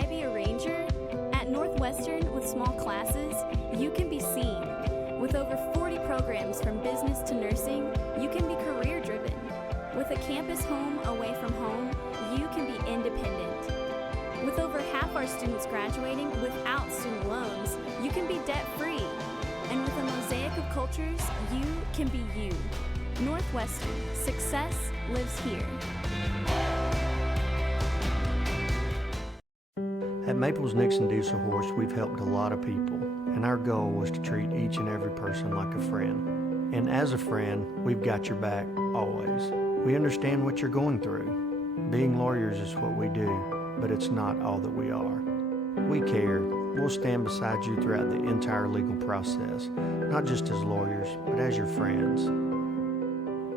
Why be a ranger? At Northwestern, with small classes, you can be seen. With over 40 programs from business to nursing, you can be career-driven. With a campus home away from home, you can be independent. With over half our students graduating without student loans, you can be debt-free. And with a mosaic of cultures, you can be you. Northwestern, success lives here. At Maples Nixon Diesel Horse, we've helped a lot of people, and our goal was to treat each and every person like a friend. And as a friend, we've got your back always. We understand what you're going through. Being lawyers is what we do, but it's not all that we are. We care. We'll stand beside you throughout the entire legal process, not just as lawyers, but as your friends.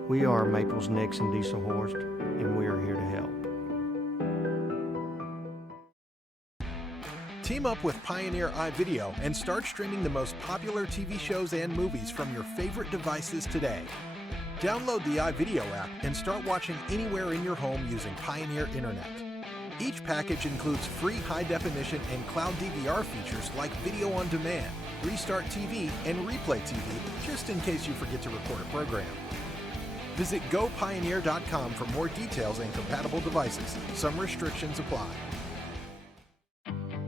We are Maples Nixon Diesel Horse, and we are here to help. Team up with Pioneer iVideo and start streaming the most popular TV shows and movies from your favorite devices today. Download the iVideo app and start watching anywhere in your home using Pioneer Internet. Each package includes free high-definition and cloud DVR features like video on demand, Restart TV, and Replay TV, just in case you forget to record a program. Visit gopioneer.com for more details and compatible devices. Some restrictions apply.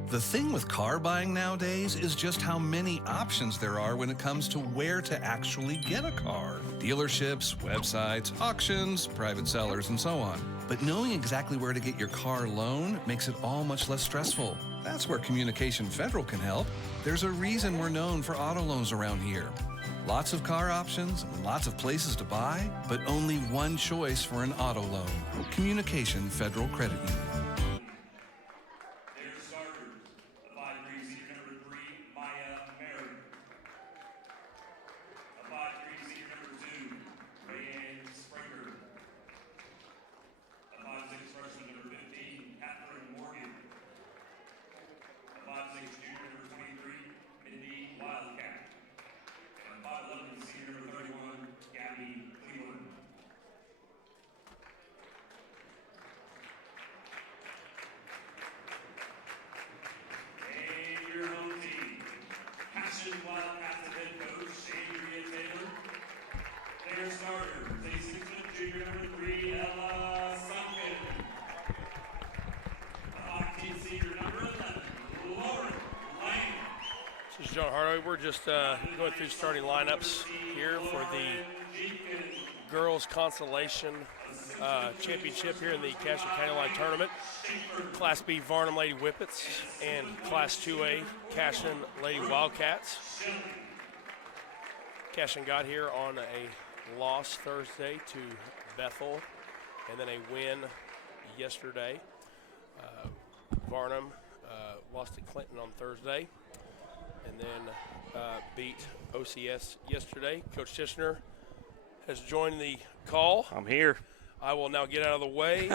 The thing with car buying nowadays is just how many options there are when it comes to where to actually get a car. Dealerships, websites, auctions, private sellers, and so on. But knowing exactly where to get your car loan makes it all much less stressful. That's where Communication Federal can help. There's a reason we're known for auto loans around here. Lots of car options and lots of places to buy, but only one choice for an auto loan. Communication Federal Credit Union. This is John Hardaway. We're just going through starting lineups here for the girls consolation championship here in the Cashion County Line tournament. Class B Varnum Lady Whippets and Class 2A Cashion Lady Wildcats. Cashion got here on a loss Thursday to Bethel and then a win yesterday. Varnum lost to Clinton on Thursday and then beat OCS yesterday. Coach Tishner has joined the call. I'm here. I will now get out of the way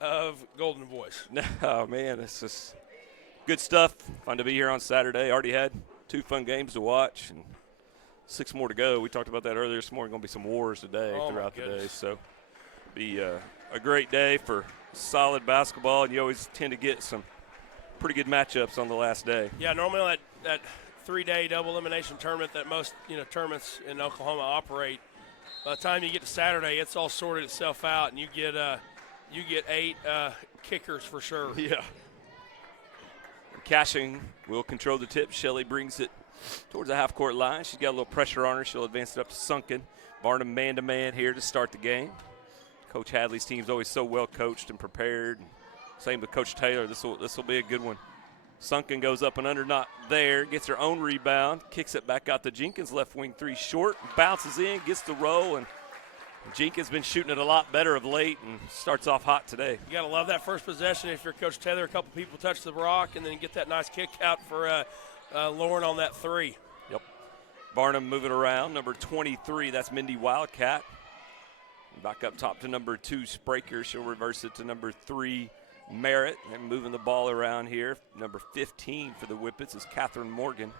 of Golden Voice. Oh, man, this is good stuff. Fun to be here on Saturday. Already had 2 fun games to watch and 6 more to go. We talked about that earlier this morning. Going to be some wars today throughout the day. So be a great day for solid basketball, and you always tend to get some pretty good matchups on the last day. Yeah, normally that 3-day double elimination tournament that most tournaments in Oklahoma operate, by the time you get to Saturday, it's all sorted itself out, and you get 8 kickers for sure. Yeah. Cashion will control the tip. Shelley brings it towards the half-court line. She's got a little pressure on her. She'll advance it up to Sunken. Varnum man-to-man here to start the game. Coach Hadley's team's always so well coached and prepared. Same with Coach Taylor. This will be a good one. Sunken goes up and under, not there. Gets her own rebound. Kicks it back out to Jenkins. Left wing 3 short. Bounces in, gets the roll, and Jenkins been shooting it a lot better of late and starts off hot today. You got to love that first possession. If you're Coach Taylor, a couple people touch the rock and then get that nice kick out for Lauren on that 3. Yep. Varnum moving around. Number 23, that's Mindy Wildcat. Back up top to number 2, Spraker. She'll reverse it to number 3, Merritt. And moving the ball around here, number 15 for the Whippets is Catherine Morgan.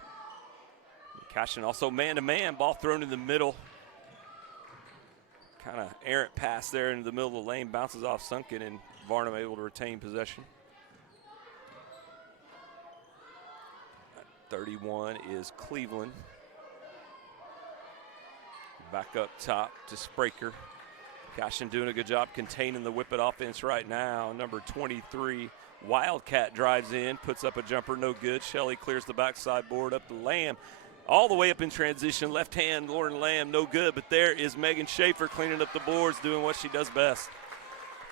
Cashion also man-to-man, ball thrown in the middle. Kind of errant pass there into the middle of the lane, bounces off Sunken, and Varnum able to retain possession. 31 is Cleveland. Back up top to Spraker. Cashion doing a good job containing the Whippet offense right now. Number 23, Wildcat drives in, puts up a jumper, no good. Shelley clears the backside board up to Lamb. All the way up in transition, left hand, Lauren Lamb, no good. But there is Megan Schaefer cleaning up the boards, doing what she does best.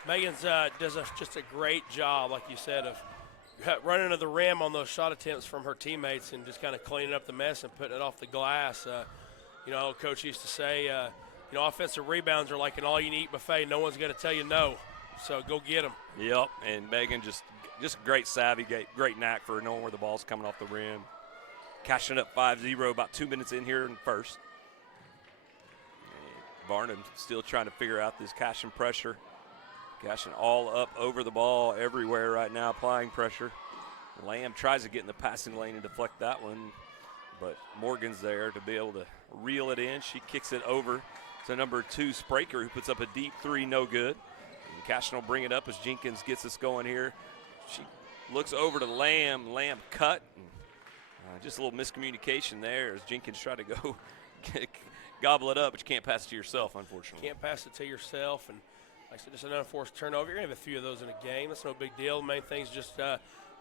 Megan's does just a great job, like you said, of running to the rim on those shot attempts from her teammates and just kind of cleaning up the mess and putting it off the glass. Coach used to say, offensive rebounds are like an all-you-can-eat buffet. No one's going to tell you no, so go get them. Yep, and Megan just great savvy, great knack for knowing where the ball's coming off the rim. Cashion up 5-0, about 2 minutes in here in first. And Varnum still trying to figure out this Cashion pressure. Cashion all up over the ball everywhere right now, applying pressure. Lamb tries to get in the passing lane and deflect that one, but Morgan's there to be able to reel it in. She kicks it over to number 2, Spraker, who puts up a deep three, no good. And Cashion will bring it up as Jenkins gets us going here. She looks over to Lamb. Lamb cut. And, just a little miscommunication there as Jenkins tried to go gobble it up, but you can't pass it to yourself, unfortunately. Can't pass it to yourself, and like I said, just an unforced turnover. You're going to have a few of those in a game. That's no big deal. The main thing is just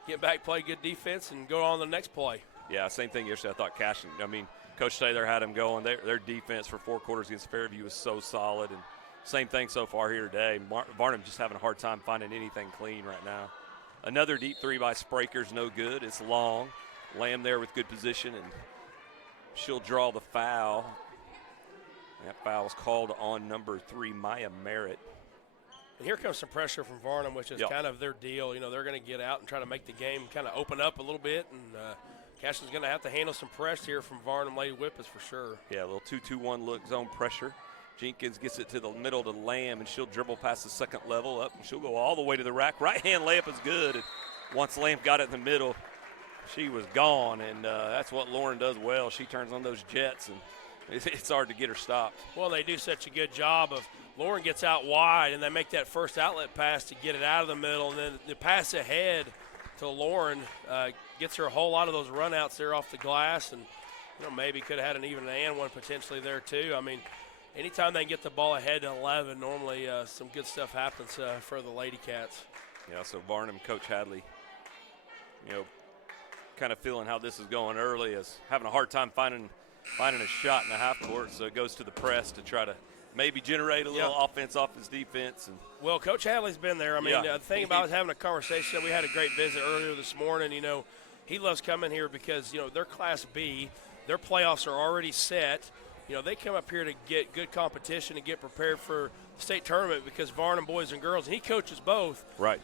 get back, play good defense, and go on to the next play. Yeah, same thing yesterday. I thought Cashion, Coach Taylor had them going. Their defense for 4 quarters against Fairview was so solid, and same thing so far here today. Varnum just having a hard time finding anything clean right now. Another deep three by Spraker's no good. It's long. Lamb there with good position, and she'll draw the foul. That foul is called on number 3, Maya Merritt. And here comes some pressure from Varnum, which is kind of their deal. They're going to get out and try to make the game kind of open up a little bit, and Cashion's going to have to handle some press here from Varnum Lady Whippets for sure. Yeah, a little 2-2-1 look, zone pressure. Jenkins gets it to the middle to Lamb, and she'll dribble past the second level up, and she'll go all the way to the rack. Right-hand layup is good. And once Lamb got it in the middle, she was gone, and that's what Lauren does well. She turns on those jets, and it's hard to get her stopped. Well, they do such a good job of Lauren gets out wide, and they make that first outlet pass to get it out of the middle, and then the pass ahead to Lauren gets her a whole lot of those runouts there off the glass, and maybe could have had an even and one potentially there too. Anytime they can get the ball ahead to 11, normally some good stuff happens for the Lady Cats. Yeah, so Varnum, Coach Hadley, kind of feeling how this is going early, is having a hard time finding a shot in the half court, so it goes to the press to try to maybe generate a little offense off his defense. And well, Coach Hadley's been there. The thing about having a conversation, we had a great visit earlier this morning. He loves coming here because, they're Class B. Their playoffs are already set. They come up here to get good competition and get prepared for the state tournament because Varnum boys and girls, and he coaches both. Right.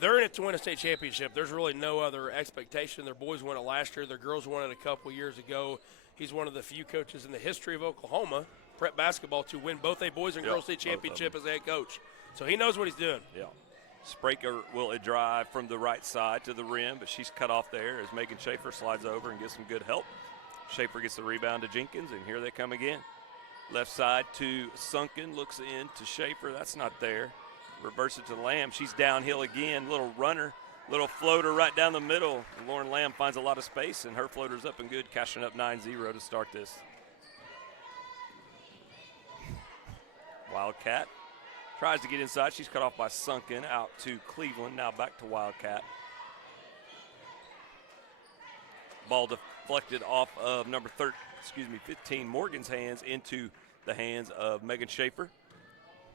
They're in it to win a state championship. There's really no other expectation. Their boys won it last year. Their girls won it a couple years ago. He's one of the few coaches in the history of Oklahoma, prep basketball, to win both a boys and girls state championship as head coach. So he knows what he's doing. Yeah. Spraker will drive from the right side to the rim, but she's cut off there as Megan Schaefer slides over and gets some good help. Schaefer gets the rebound to Jenkins, and here they come again. Left side to Sunken, looks in to Schaefer. That's not there. Reverse it to Lamb. She's downhill again. Little runner, little floater right down the middle. Lauren Lamb finds a lot of space, and her floater's up and good. Cashion up 9-0 to start this. Wildcat tries to get inside. She's cut off by Sunken. Out to Cleveland. Now back to Wildcat. Ball deflected off of number 15, Morgan's hands into the hands of Megan Schaefer.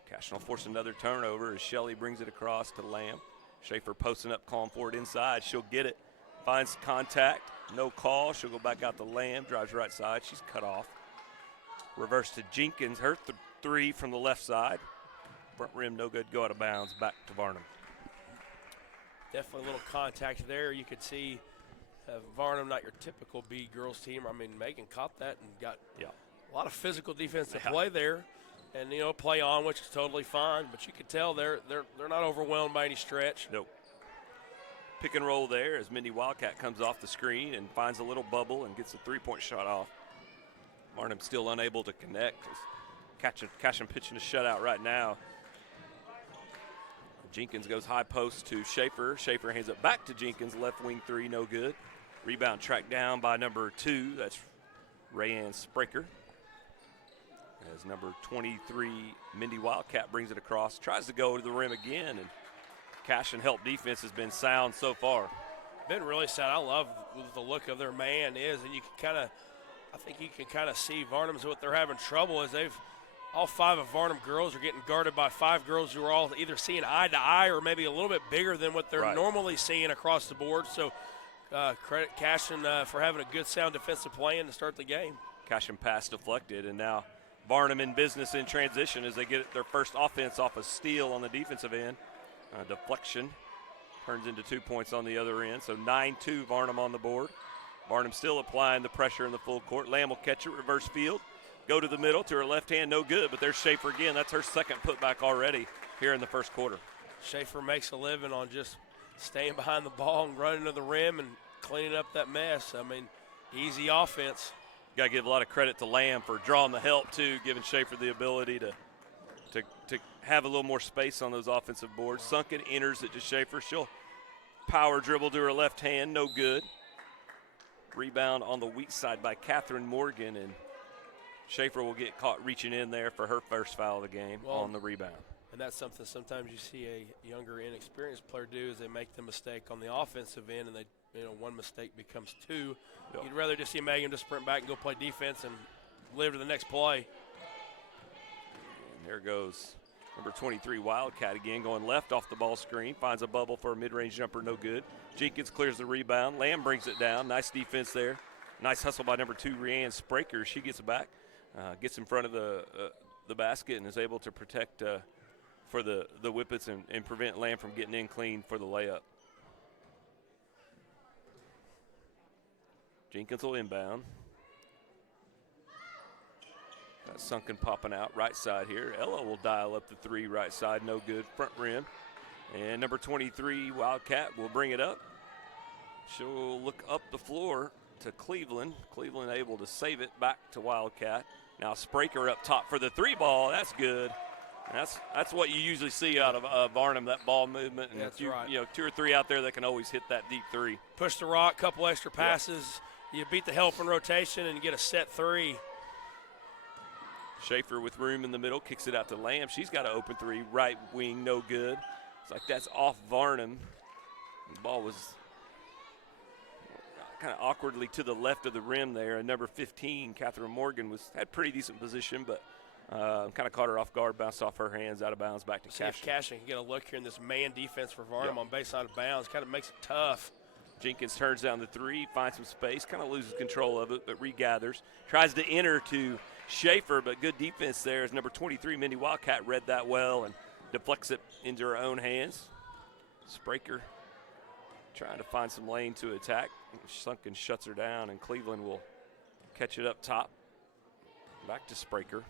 Cashion will force another turnover as Shelley brings it across to Lamb. Schaefer posting up, calling for it inside. She'll get it. Finds contact. No call. She'll go back out to Lamb. Drives right side. She's cut off. Reverse to Jenkins. Her three from the left side. Front rim, no good. Go out of bounds. Back to Varnum. Definitely a little contact there. You could see Varnum, not your typical B girls team. Megan caught that and got a lot of physical defensive play there. And, play on, which is totally fine. But you could tell they're not overwhelmed by any stretch. Nope. Pick and roll there as Mindy Wildcat comes off the screen and finds a little bubble and gets a three-point shot off. Varnum still unable to connect. Cashion pitching a shutout right now. Jenkins goes high post to Schaefer. Schaefer hands it back to Jenkins. Left wing three, no good. Rebound tracked down by number 2. That's Rayanne Spraker. As number 23, Mindy Wildcat, brings it across. Tries to go to the rim again, and Cashion help defense has been sound so far. Been really sound. I love the look of their man is, and you can kind of, I think you can kind of see Varnum's what they're having trouble is all 5 of Varnum girls are getting guarded by 5 girls who are all either seeing eye to eye or maybe a little bit bigger than what they're normally seeing across the board. So credit Cashion for having a good sound defensive plan to start the game. Cashion pass deflected, and now Varnum in business in transition as they get their first offense off a steal on the defensive end. Deflection turns into 2 points on the other end, so 9-2 Varnum on the board. Varnum still applying the pressure in the full court. Lamb will catch it, reverse field, go to the middle, to her left hand, no good, but there's Schaefer again. That's her second putback already here in the first quarter. Schaefer makes a living on just staying behind the ball and running to the rim and cleaning up that mess. I mean, easy offense. Got to give a lot of credit to Lamb for drawing the help, too, giving Schaefer the ability to have a little more space on those offensive boards. Sunken enters it to Schaefer. She'll power dribble to her left hand, no good. Rebound on the weak side by Catherine Morgan, and Schaefer will get caught reaching in there for her first foul of the game on the rebound. And that's something sometimes you see a younger, inexperienced player do is they make the mistake on the offensive end, and one mistake becomes 2. Yep. You'd rather just see Megan just sprint back and go play defense and live to the next play. And there goes number 23, Wildcat again, going left off the ball screen. Finds a bubble for a mid-range jumper, no good. Jenkins clears the rebound. Lamb brings it down. Nice defense there. Nice hustle by number 2, Rayanne Spraker. She gets it back, gets in front of the basket, and is able to protect for the Whippets and prevent Lamb from getting in clean for the layup. Jenkins will inbound. Got Sunken popping out right side here. Ella will dial up the 3 right side, no good. Front rim. And number 23, Wildcat, will bring it up. She'll look up the floor to Cleveland. Cleveland able to save it back to Wildcat. Now Spraker up top for the 3 ball. That's good. That's what you usually see out of Varnum, that ball movement. And that's right. 2 or 3 out there that can always hit that deep 3. Push the rock, couple extra passes. You beat the help in rotation and get a set 3. Schaefer with room in the middle, kicks it out to Lamb. She's got an open 3, right wing, no good. It's like that's off Varnum. The ball was kind of awkwardly to the left of the rim there. And number 15, Catherine Morgan, had pretty decent position, but kind of caught her off guard, bounced off her hands, out of bounds, back to Cashion. If Cashion can get a look here in this man defense for Varnum on base out of bounds, kind of makes it tough. Jenkins turns down the 3, finds some space, kind of loses control of it, but regathers. Tries to enter to Schaefer, but good defense there as number 23, Mindy Wildcat, read that well and deflects it into her own hands. Spraker trying to find some lane to attack. Sunken shuts her down, and Cleveland will catch it up top. Back to Spraker.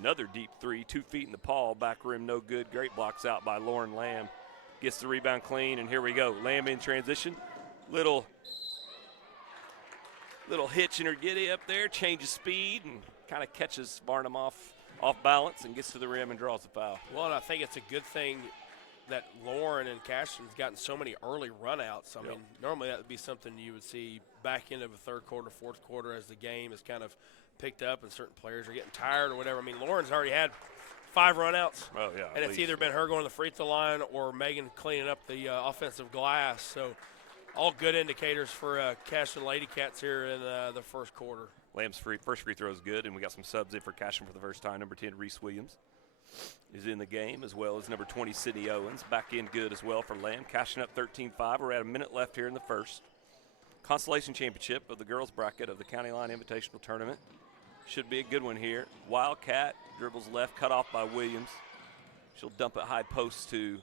Another deep 3, 2 feet in the paw, back rim no good. Great blocks out by Lauren Lamb. Gets the rebound clean, and here we go. Lamb in transition. Little hitch in her giddy up there, changes speed, and kind of catches Varnum off balance and gets to the rim and draws the foul. Well, and I think it's a good thing that Lauren and Cashion's gotten so many early runouts. I mean, normally that would be something you would see back into the third quarter, fourth quarter as the game is kind of picked up and certain players are getting tired or whatever. I mean, Lauren's already had 5 runouts. Oh, yeah. And it's either been her going to the free throw line or Megan cleaning up the offensive glass. So all good indicators for Cashion Lady Cats here in the first quarter. Lamb's first free throw is good, and we got some subs in for Cashion for the first time. Number 10, Reese Williams, is in the game, as well as number 20, Sydney Owens. Back in good as well for Lamb. Cashion up 13-5. We're at a minute left here in the first. Consolation Championship of the girls bracket of the County Line Invitational Tournament. Should be a good one here. Wildcat dribbles left, cut off by Williams. She'll dump it high post to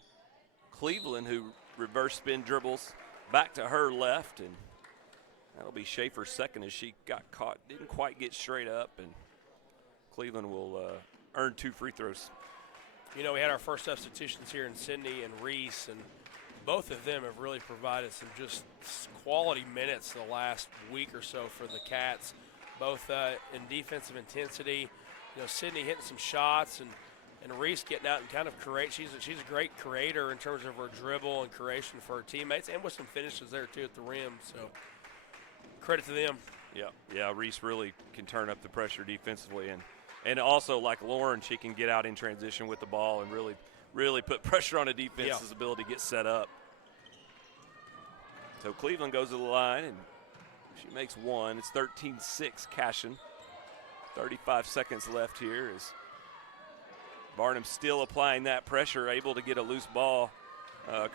Cleveland, who reverse spin dribbles back to her left, and that'll be Schaefer's second as she got caught. Didn't quite get straight up, and Cleveland will earn 2 free throws. You know, we had our first substitutions here in Sydney and Reese, and both of them have really provided some just quality minutes the last week or so for the Cats, both in defensive intensity. You know, Sydney hitting some shots and And Reese getting out and kind of create. She's a great creator in terms of her dribble and creation for her teammates, and with some finishes there too at the rim. So credit to them. Yeah. Reese really can turn up the pressure defensively, and also like Lauren, she can get out in transition with the ball and really put pressure on a defense's ability to get set up. So Cleveland goes to the line and she makes one. It's 13-6 Cashion. 35 seconds left here as Varnum still applying that pressure, able to get a loose ball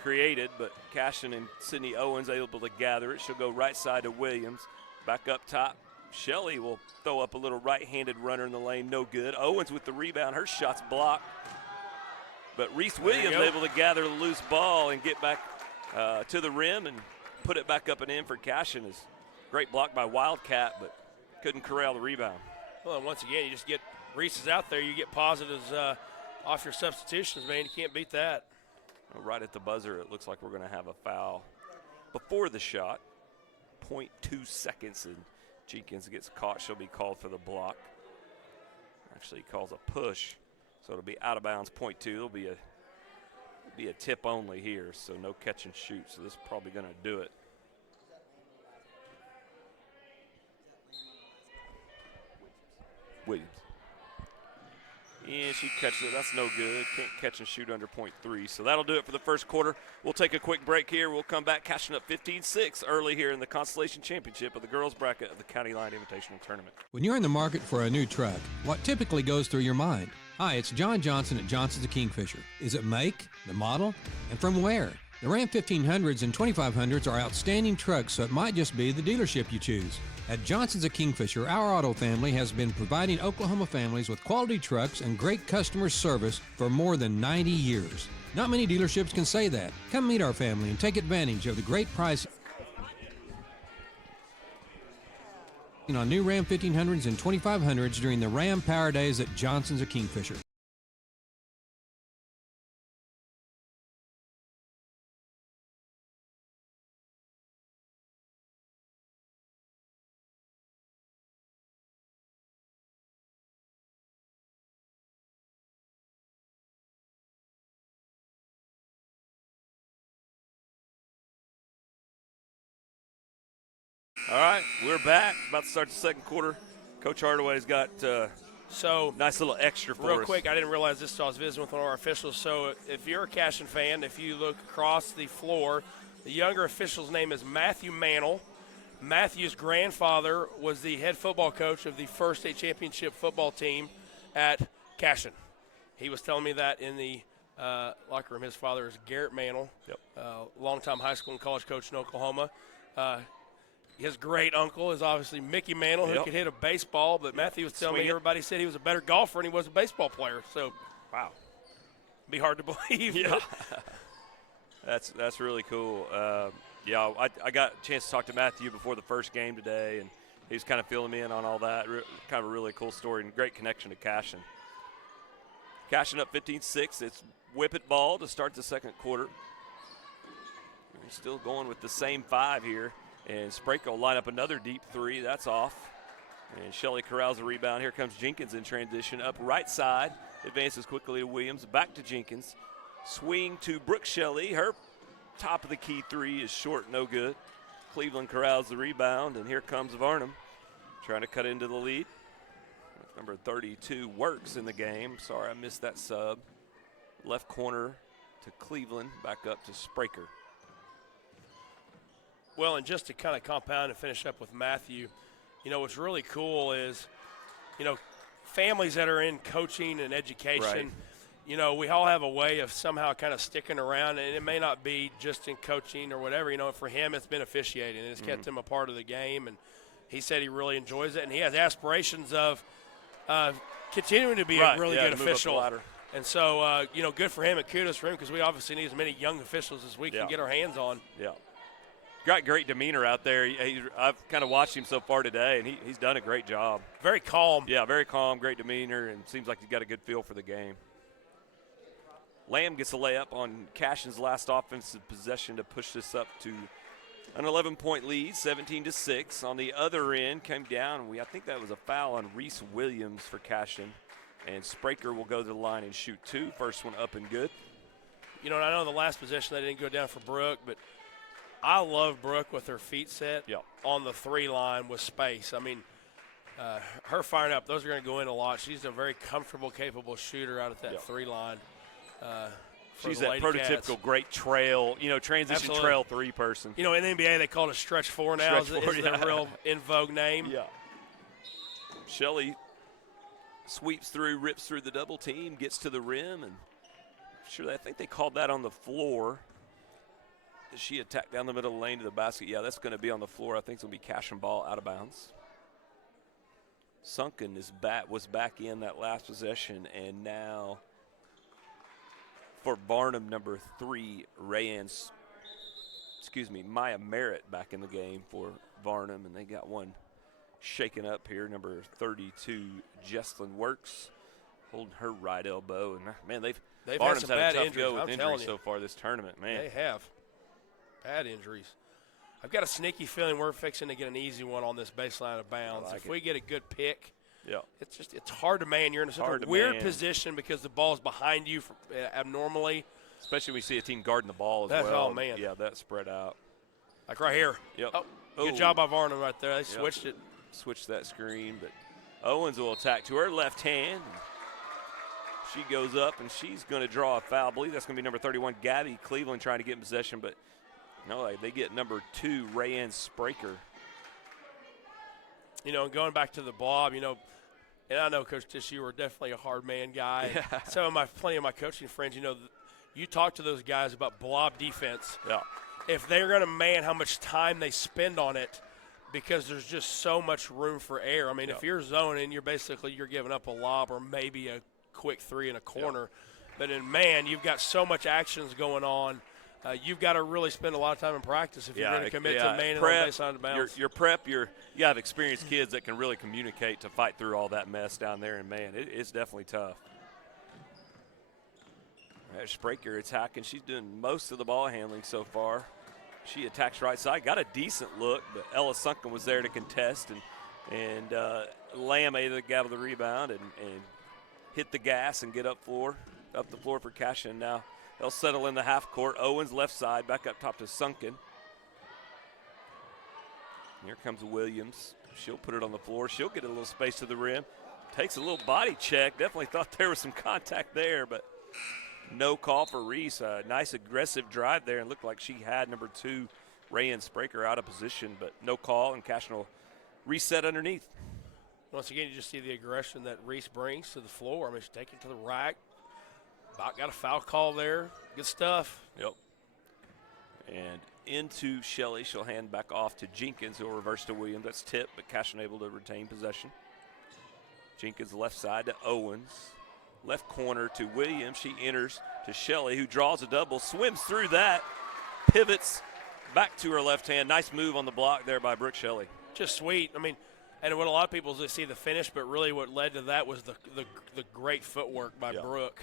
created, but Cashion and Sydney Owens able to gather it. She'll go right side to Williams. Back up top, Shelley will throw up a little right-handed runner in the lane, no good. Owens with the rebound, her shot's blocked. But Reese Williams able to gather the loose ball and get back to the rim and put it back up and in for Cashion. Is great block by Wildcat, but couldn't corral the rebound. Well, and once again, you just get Reese's out there, you get positives off your substitutions, man. You can't beat that. Right at the buzzer, it looks like we're going to have a foul before the shot. 0.2 seconds, and Jenkins gets caught. She'll be called for the block. Actually, he calls a push, so it'll be out of bounds. 0.2. It'll be a tip only here, so no catch and shoot. So this is probably going to do it. Williams. Yeah, she catches it. That's no good. Can't catch and shoot under 0.3. So that'll do it for the first quarter. We'll take a quick break here. We'll come back Cashion up 15-6 early here in the Constellation Championship of the girls bracket of the County Line Invitational Tournament. When you're in the market for a new truck, what typically goes through your mind? Hi, it's John Johnson at Johnson's of Kingfisher. Is it make, the model, and from where? The Ram 1500s and 2500s are outstanding trucks, so it might just be the dealership you choose. At Johnson's of Kingfisher, our auto family has been providing Oklahoma families with quality trucks and great customer service for more than 90 years. Not many dealerships can say that. Come meet our family and take advantage of the great price on new Ram 1500s and 2500s during the Ram Power Days at Johnson's of Kingfisher. All right, we're back. About to start the second quarter. Coach Hardaway's got nice little extra for us. Real quick, I didn't realize this until I was visiting with one of our officials. So if you're a Cashion fan, if you look across the floor, the younger official's name is Matthew Mantle. Matthew's grandfather was the head football coach of the first state championship football team at Cashion. He was telling me that in the locker room. His father is Garrett Mantle, longtime high school and college coach in Oklahoma. His great uncle is obviously Mickey Mantle, who could hit a baseball, but Matthew was telling me everybody said he was a better golfer than he was a baseball player. So, wow, be hard to believe. Yeah, that's really cool. I got a chance to talk to Matthew before the first game today, and he was kind of filling me in on all that. Kind of a really cool story and great connection to Cashion. Cashion up 15-6. It's whip it ball to start the second quarter. We're still going with the same five here. And Spraker will line up another deep three. That's off. And Shelley corrals the rebound. Here comes Jenkins in transition. Up right side. Advances quickly to Williams. Back to Jenkins. Swing to Brooke Shelley. Her top of the key three is short, no good. Cleveland corrals the rebound. And here comes Varnum trying to cut into the lead. Number 32 works in the game. Sorry, I missed that sub. Left corner to Cleveland. Back up to Spraker. Well, and just to kind of compound and finish up with Matthew, what's really cool is, families that are in coaching and education, we all have a way of somehow kind of sticking around, and it may not be just in coaching or whatever. For him, it's been officiating, and it's kept him a part of the game, and he said he really enjoys it, and he has aspirations of continuing to be a really good official. And so, good for him and kudos for him, because we obviously need as many young officials as we can get our hands on. Yeah. Got great demeanor out there. I've kind of watched him so far today, and he's done a great job. Very calm. Yeah, very calm, great demeanor, and seems like he's got a good feel for the game. Lamb gets a layup on Cashion's last offensive possession to push this up to an 11-point lead, 17-6. On the other end, came down. I think that was a foul on Reese Williams for Cashion. And Spraker will go to the line and shoot 2. First one up and good. You know, and I know the last possession they didn't go down for Brooke, but I love Brooke with her feet set on the 3 line with space. I mean, her firing up, those are going to go in a lot. She's a very comfortable, capable shooter out at that 3 line. She's that prototypical great trail, transition trail 3 person. You know, in the NBA they call it a stretch 4 now. Is the real in vogue name. Yeah. Shelley sweeps through, rips through the double team, gets to the rim, and I think they called that on the floor. Does she attack down the middle of the lane to the basket? Yeah, that's going to be on the floor. I think it's going to be Cashion ball out of bounds. Sunken was back in that last possession, and now for Varnum, number 3, Maya Merritt back in the game for Varnum, and they got one shaken up here. Number 32, Jesslyn Works, holding her right elbow, and man, they've Varnum's had some bad a tough injuries. go with injuries so far this tournament, man. They have bad injuries. I've got a sneaky feeling we're fixing to get an easy one on this baseline of bounds. If we get a good pick, it's hard to man. You're in a weird position because the ball's behind you abnormally. Especially when we see a team guarding the ball as well. Oh, man. Yeah, that's spread out. Like right here. Yep. Oh, good job by Varnum right there. They switched it. Switched that screen, but Owens will attack to her left hand. She goes up, and she's going to draw a foul. I believe that's going to be number 31, Gabby Cleveland, trying to get in possession, but no, they get number 2, Rayanne Spraker. You know, and going back to the blob, and I know, Coach Tish, you were definitely a hard man guy. Yeah. Plenty of my coaching friends, you talk to those guys about blob defense. Yeah. If they're going to man how much time they spend on it, because there's just so much room for error. I mean, if you're zoning, you're giving up a lob or maybe a quick 3 in a corner. But in man, you've got so much actions going on. You've got to really spend a lot of time in practice if you're going to commit to man and on baseline of bounds. Your prep, you have experienced kids that can really communicate to fight through all that mess down there. And, man, it's definitely tough. Spraker attacking. She's doing most of the ball handling so far. She attacks right side. Got a decent look, but Ella Sunken was there to contest. And Lamb able to gather the rebound and hit the gas and get up the floor for Cashion. Now they'll settle in the half court. Owens left side, back up top to Sunken. Here comes Williams. She'll put it on the floor. She'll get a little space to the rim. Takes a little body check. Definitely thought there was some contact there, but no call for Reese. Nice aggressive drive there, and looked like she had number 2, Rayanne Spraker, out of position, but no call, and Cashion will reset underneath. Once again, you just see the aggression that Reese brings to the floor. I mean, she's taking it to the rack. About got a foul call there. Good stuff. Yep. And into Shelley. She'll hand back off to Jenkins, who will reverse to Williams. That's tip, but Cashion able to retain possession. Jenkins left side to Owens. Left corner to Williams. She enters to Shelley, who draws a double, swims through that, pivots back to her left hand. Nice move on the block there by Brooke Shelley. Just sweet. I mean, and what a lot of people see the finish, but really what led to that was the great footwork by Brooke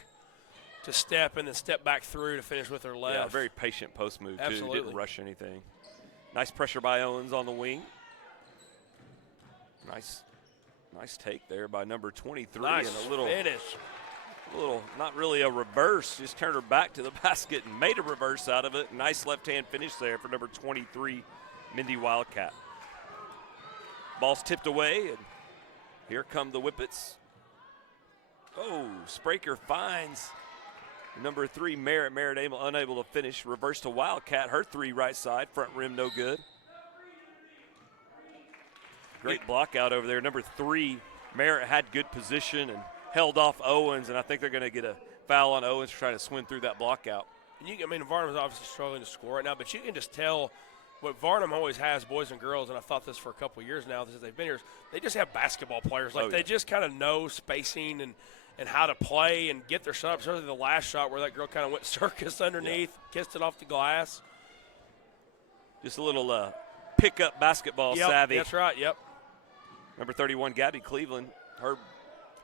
to step and then step back through to finish with her left. Yeah, very patient post move, too. Absolutely. Didn't rush anything. Nice pressure by Owens on the wing. Nice take there by number 23. Nice and a little finish. Not really a reverse, just turned her back to the basket and made a reverse out of it. Nice left-hand finish there for number 23, Mindy Wildcat. Ball's tipped away, and here come the Whippets. Oh, Spraker finds number 3, Merritt. Merritt unable to finish. Reverse to Wildcat. Her 3 right side. Front rim no good. Great block out over there. Number 3, Merritt had good position and held off Owens, and I think they're going to get a foul on Owens trying to swim through that block out. Varnum's obviously struggling to score right now, but you can just tell what Varnum always has, boys and girls, and I've thought this for a couple of years now since they've been here, they just have basketball players. They just kind of know spacing and how to play and get their shot up. Certainly the last shot where that girl kind of went circus underneath, kissed it off the glass. Just a little pickup basketball savvy. That's right, Number 31, Gabby Cleveland, her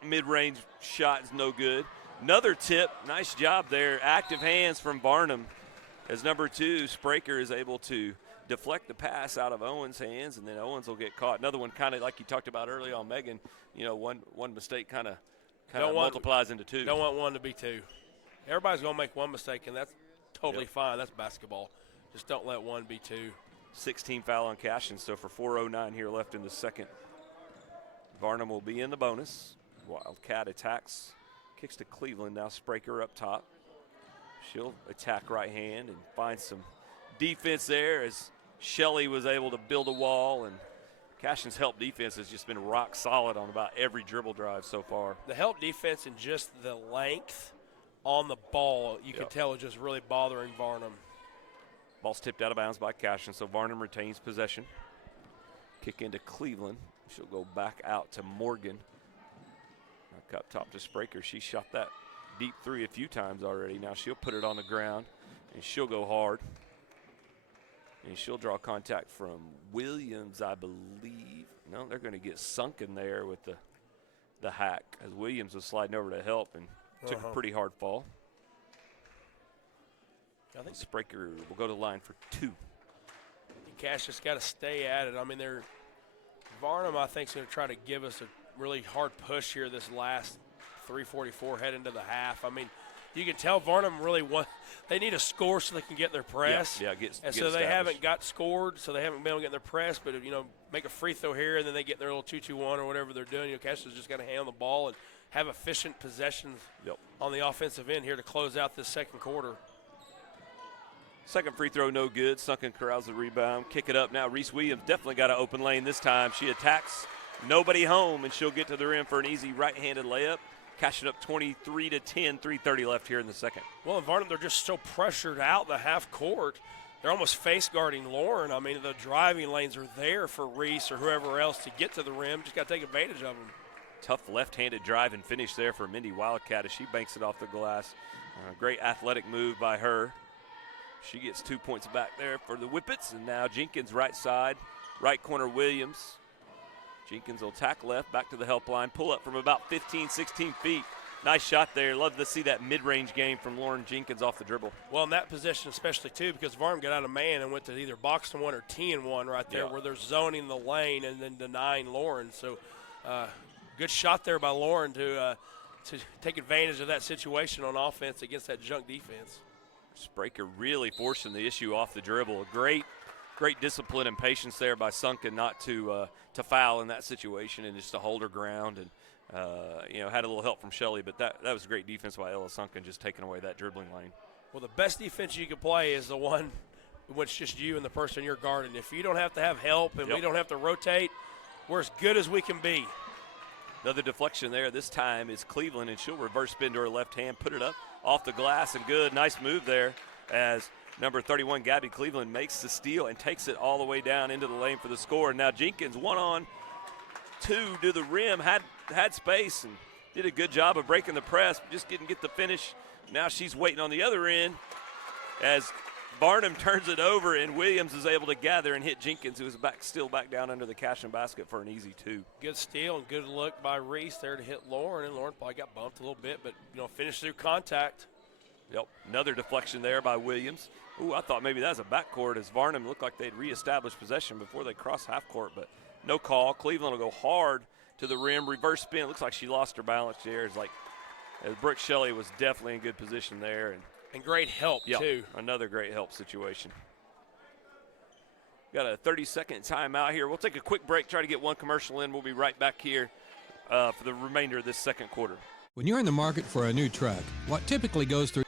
mid-range shot is no good. Another tip, nice job there. Active hands from Varnum as number 2, Spraker, is able to deflect the pass out of Owens' hands, and then Owens will get caught. Another one kind of like you talked about early on, Megan, one mistake kind of kind of multiplies into 2. Don't want one to be 2. Everybody's going to make one mistake, and that's totally fine. That's basketball. Just don't let one be 2. 16 foul on Cashion, so for 4:09 here left in the second. Varnum will be in the bonus. Wildcat attacks, kicks to Cleveland. Now Spraker up top. She'll attack right hand and find some defense there as Shelley was able to build a wall, and Cashion's help defense has just been rock solid on about every dribble drive so far. The help defense and just the length on the ball, you can tell, is just really bothering Varnum. Ball's tipped out of bounds by Cashion, so Varnum retains possession. Kick into Cleveland. She'll go back out to Morgan. Back up top to Spraker. She shot that deep 3 a few times already. Now she'll put it on the ground, and she'll go hard. And she'll draw contact from Williams, I believe. No, they're going to get sunken there with the hack, as Williams was sliding over to help and took a pretty hard fall. I think Spraker will go to the line for 2. Cash just got to stay at it. I mean, Varnum, I think, is going to try to give us a really hard push here this last 3:44 heading into the half. I mean, you can tell Varnum really they need a score so they can get their press. So they haven't got scored, so they haven't been able to get their press. But, make a free throw here, and then they get their little 2-2-1 or whatever they're doing. Cash has just got to handle the ball and have efficient possessions on the offensive end here to close out this second quarter. Second free throw, no good. Sunken corrals the rebound. Kick it up now. Reese Williams definitely got an open lane this time. She attacks. Nobody home, and she'll get to the rim for an easy right-handed layup. Cashing up 23-10, 3:30 left here in the second. Well, in Varnum, they're just so pressured out the half court. They're almost face guarding Lauren. I mean, the driving lanes are there for Reese or whoever else to get to the rim. Just got to take advantage of them. Tough left-handed drive and finish there for Mindy Wildcat as she banks it off the glass. Great athletic move by her. She gets 2 points back there for the Whippets, and now Jenkins right side, right corner Williams. Jenkins will tack left, back to the help line, pull up from about 15, 16 feet. Nice shot there. Love to see that mid-range game from Lauren Jenkins off the dribble. Well, in that position especially, too, because Varnum got out of man and went to either box to 1 or T and 1 right there where they're zoning the lane and then denying Lauren. So good shot there by Lauren to take advantage of that situation on offense against that junk defense. Spraker really forcing the issue off the dribble. Great discipline and patience there by Sunken not to foul in that situation and just to hold her ground, and had a little help from Shelley, but that was a great defense by Ella Sunken, just taking away that dribbling lane. Well, the best defense you can play is the one in which just you and the person you're guarding. If you don't have to have help and we don't have to rotate, we're as good as we can be. Another deflection there. This time is Cleveland, and she'll reverse spin to her left hand, put it up off the glass, and good. Nice move there as number 31, Gabby Cleveland, makes the steal and takes it all the way down into the lane for the score. And now Jenkins 1-on-2 to the rim, had space and did a good job of breaking the press, but just didn't get the finish. Now she's waiting on the other end as Varnum turns it over, and Williams is able to gather and hit Jenkins, who is still back down under the Cashion basket for an easy 2. Good steal and good look by Reese there to hit Lauren, and Lauren probably got bumped a little bit, but finished through contact. Yep, another deflection there by Williams. Ooh, I thought maybe that was a backcourt as Varnum looked like they'd reestablished possession before they crossed half court, but no call. Cleveland will go hard to the rim, reverse spin. Looks like she lost her balance there. As Brooke Shelley was definitely in good position there. And great help, too. Another great help situation. Got a 30-second timeout here. We'll take a quick break, try to get one commercial in. We'll be right back here for the remainder of this second quarter. When you're in the market for a new truck, what typically goes through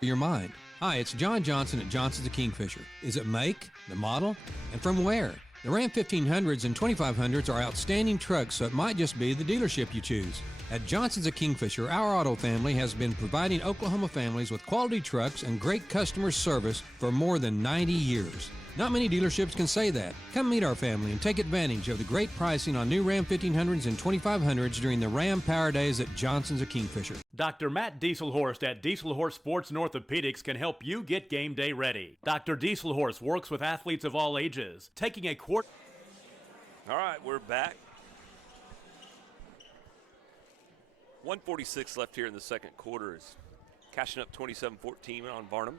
your mind? Hi, it's John Johnson at Johnson's of Kingfisher. Is it make, the model, and from where? The Ram 1500s and 2500s are outstanding trucks, so it might just be the dealership you choose. At Johnson's of Kingfisher, our auto family has been providing Oklahoma families with quality trucks and great customer service for more than 90 years. Not many dealerships can say that. Come meet our family and take advantage of the great pricing on new Ram 1500s and 2500s during the Ram Power Days at Johnson's of Kingfisher. Dr. Matt Dieselhorst at Dieselhorst Sports and Orthopedics can help you get game day ready. Dr. Dieselhorst works with athletes of all ages, taking a quarter. All right, we're back. 1:46 left here in the second quarter. Is Cashion up 27-14 on Varnum.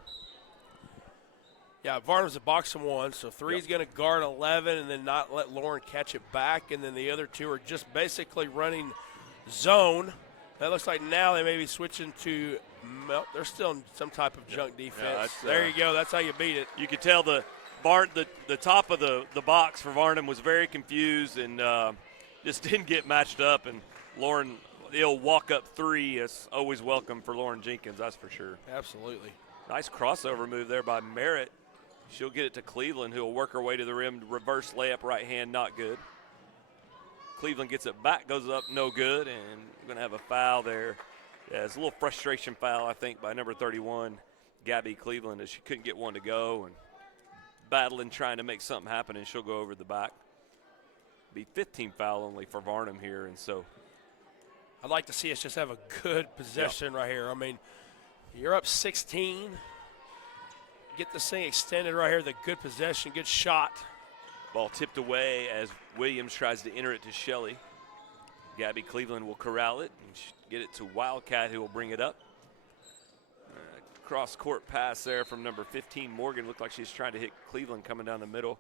Yeah, Varnum's a box and one, so three's going to guard 11 and then not let Lauren catch it back, and then the other two are just basically running zone. That looks like now they may be switching to well, they're still in some type of junk defense. There you go. That's how you beat it. You could tell the top of the box for Varnum was very confused and just didn't get matched up. And Lauren, the old walk-up three is always welcome for Lauren Jenkins, that's for sure. Absolutely. Nice crossover move there by Merritt. She'll get it to Cleveland, who will work her way to the rim. Reverse layup, right hand, not good. Cleveland gets it back, goes up, no good, and we're going to have a foul there. Yeah, it's a little frustration foul, I think, by number 31, Gabby Cleveland, as she couldn't get one to go and battling, trying to make something happen, and she'll go over the back. Be 15 foul only for Varnum here, and so. I'd like to see us just have a good possession right here. I mean, you're up 16. Get this thing extended right here, the good possession, good shot. Ball tipped away as Williams tries to enter it to Shelley. Gabby Cleveland will corral it and get it to Wildcat, who will bring it up. Cross-court pass there from number 15, Morgan. Looked like she's trying to hit Cleveland coming down the middle.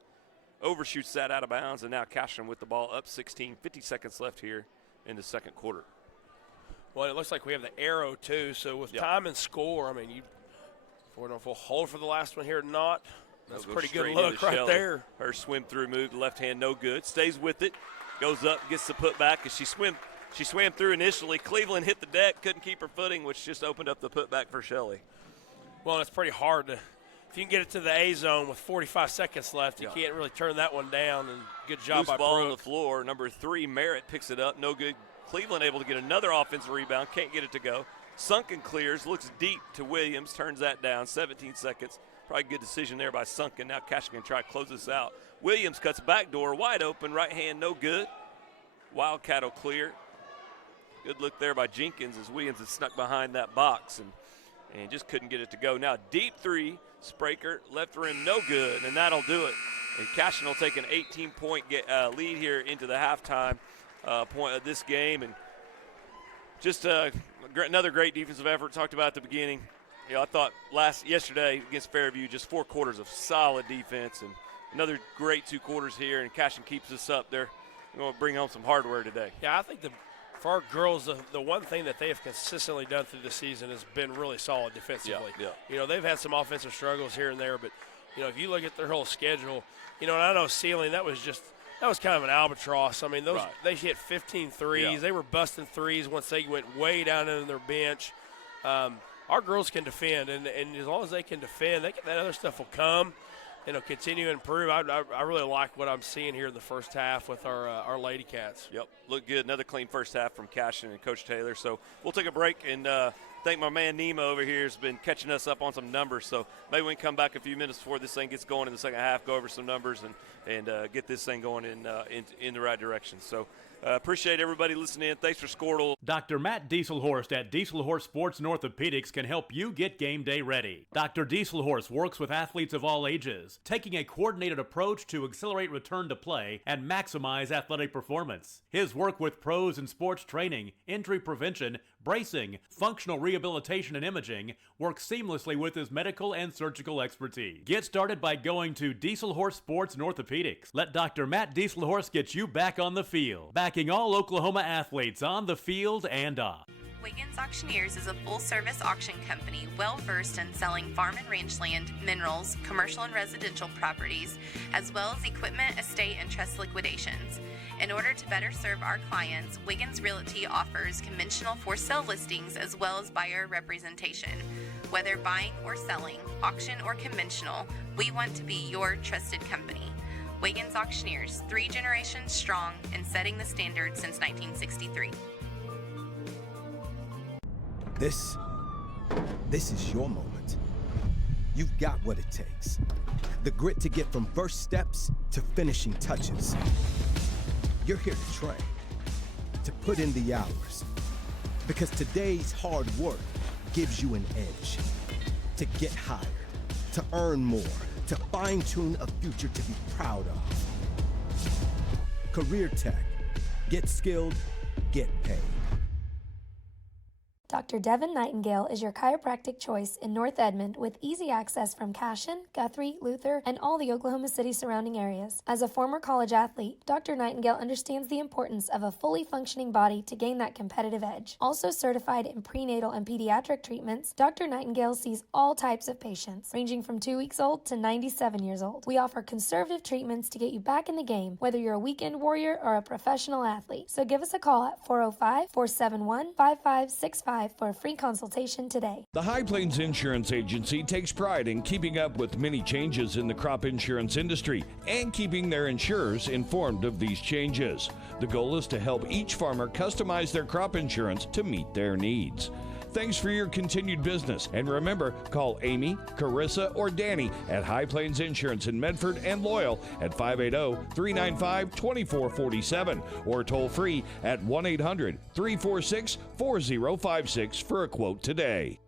Overshoots that out of bounds, and now Cashion with the ball up 16. 50 seconds left here in the second quarter. Well, it looks like we have the arrow, too. So with time and score, I mean, I don't know if we'll hold for the last one here or not. That's a pretty good look right there. Her swim-through move, the left hand, no good. Stays with it, goes up, gets the putback. As she swam through initially. Cleveland hit the deck, couldn't keep her footing, which just opened up the putback for Shelley. Well, it's pretty hard to, if you can get it to the A zone with 45 seconds left, you can't really turn that one down. And good job Loose by ball Brooke. on the floor. Number 3, Merritt picks it up, no good. Cleveland able to get another offensive rebound, can't get it to go. Sunken clears, looks deep to Williams, turns that down, 17 seconds. Probably a good decision there by Sunken. Now Cashion can try to close this out. Williams cuts back door, wide open, right hand, no good. Wildcat will clear. Good look there by Jenkins as Williams had snuck behind that box and just couldn't get it to go. Now deep three, Spraker, left rim, no good, and that'll do it. And Cashion will take an 18-point lead here into the halftime point of this game. And just another great defensive effort. Talked about at the beginning. You know, I thought yesterday against Fairview, just 4 quarters of solid defense, and another great 2 quarters here. And Cashion keeps us up there. We're going to bring home some hardware today. Yeah, I think for our girls, the one thing that they have consistently done through the season has been really solid defensively. Yeah. You know, they've had some offensive struggles here and there, but you know, if you look at their whole schedule, you know, and I know ceiling that was kind of an albatross. I mean, they hit 15 threes. Yeah. They were busting threes once they went way down into their bench. Our girls can defend, and as long as they can defend, that other stuff will come. And it'll continue to improve. I really like what I'm seeing here in the first half with our Lady Cats. Yep, look good. Another clean first half from Cashion and Coach Taylor. So we'll take a break, and thank my man Nemo over here has been catching us up on some numbers. So maybe we can come back a few minutes before this thing gets going in the second half, go over some numbers, and get this thing going in the right direction. So appreciate everybody listening in. Thanks for Squirtle. Dr. Matt Dieselhorst at Dieselhorst Sports and Orthopedics can help you get game day ready. Dr. Dieselhorst works with athletes of all ages, taking a coordinated approach to accelerate return to play and maximize athletic performance. His work with pros in sports training, injury prevention, bracing, functional rehabilitation, and imaging works seamlessly with his medical and surgical expertise. Get started by going to Dieselhorst Sports and Orthopedics. Let Dr. Matt Dieselhorst get you back on the field, backing all Oklahoma athletes on the field and off. Wiggins Auctioneers is a full-service auction company well-versed in selling farm and ranch land, minerals, commercial and residential properties, as well as equipment, estate, and trust liquidations. In order to better serve our clients, Wiggins Realty offers conventional for-sale listings as well as buyer representation. Whether buying or selling, auction or conventional, we want to be your trusted company. Wiggins Auctioneers, 3 generations strong and setting the standard since 1963. This is your moment. You've got what it takes. The grit to get from first steps to finishing touches. You're here to train, to put in the hours. Because today's hard work gives you an edge. To get hired, to earn more, to fine-tune a future to be proud of. Career Tech. Get skilled, get paid. Dr. Devin Nightingale is your chiropractic choice in North Edmond with easy access from Cashion, Guthrie, Luther, and all the Oklahoma City surrounding areas. As a former college athlete, Dr. Nightingale understands the importance of a fully functioning body to gain that competitive edge. Also certified in prenatal and pediatric treatments, Dr. Nightingale sees all types of patients, ranging from 2 weeks old to 97 years old. We offer conservative treatments to get you back in the game, whether you're a weekend warrior or a professional athlete. So give us a call at 405-471-5565 for a free consultation today. The High Plains Insurance Agency takes pride in keeping up with many changes in the crop insurance industry and keeping their insurers informed of these changes. The goal is to help each farmer customize their crop insurance to meet their needs. Thanks for your continued business. And remember, call Amy, Carissa, or Danny at High Plains Insurance in Medford and Loyal at 580-395-2447 or toll free at 1-800-346-4056 for a quote today.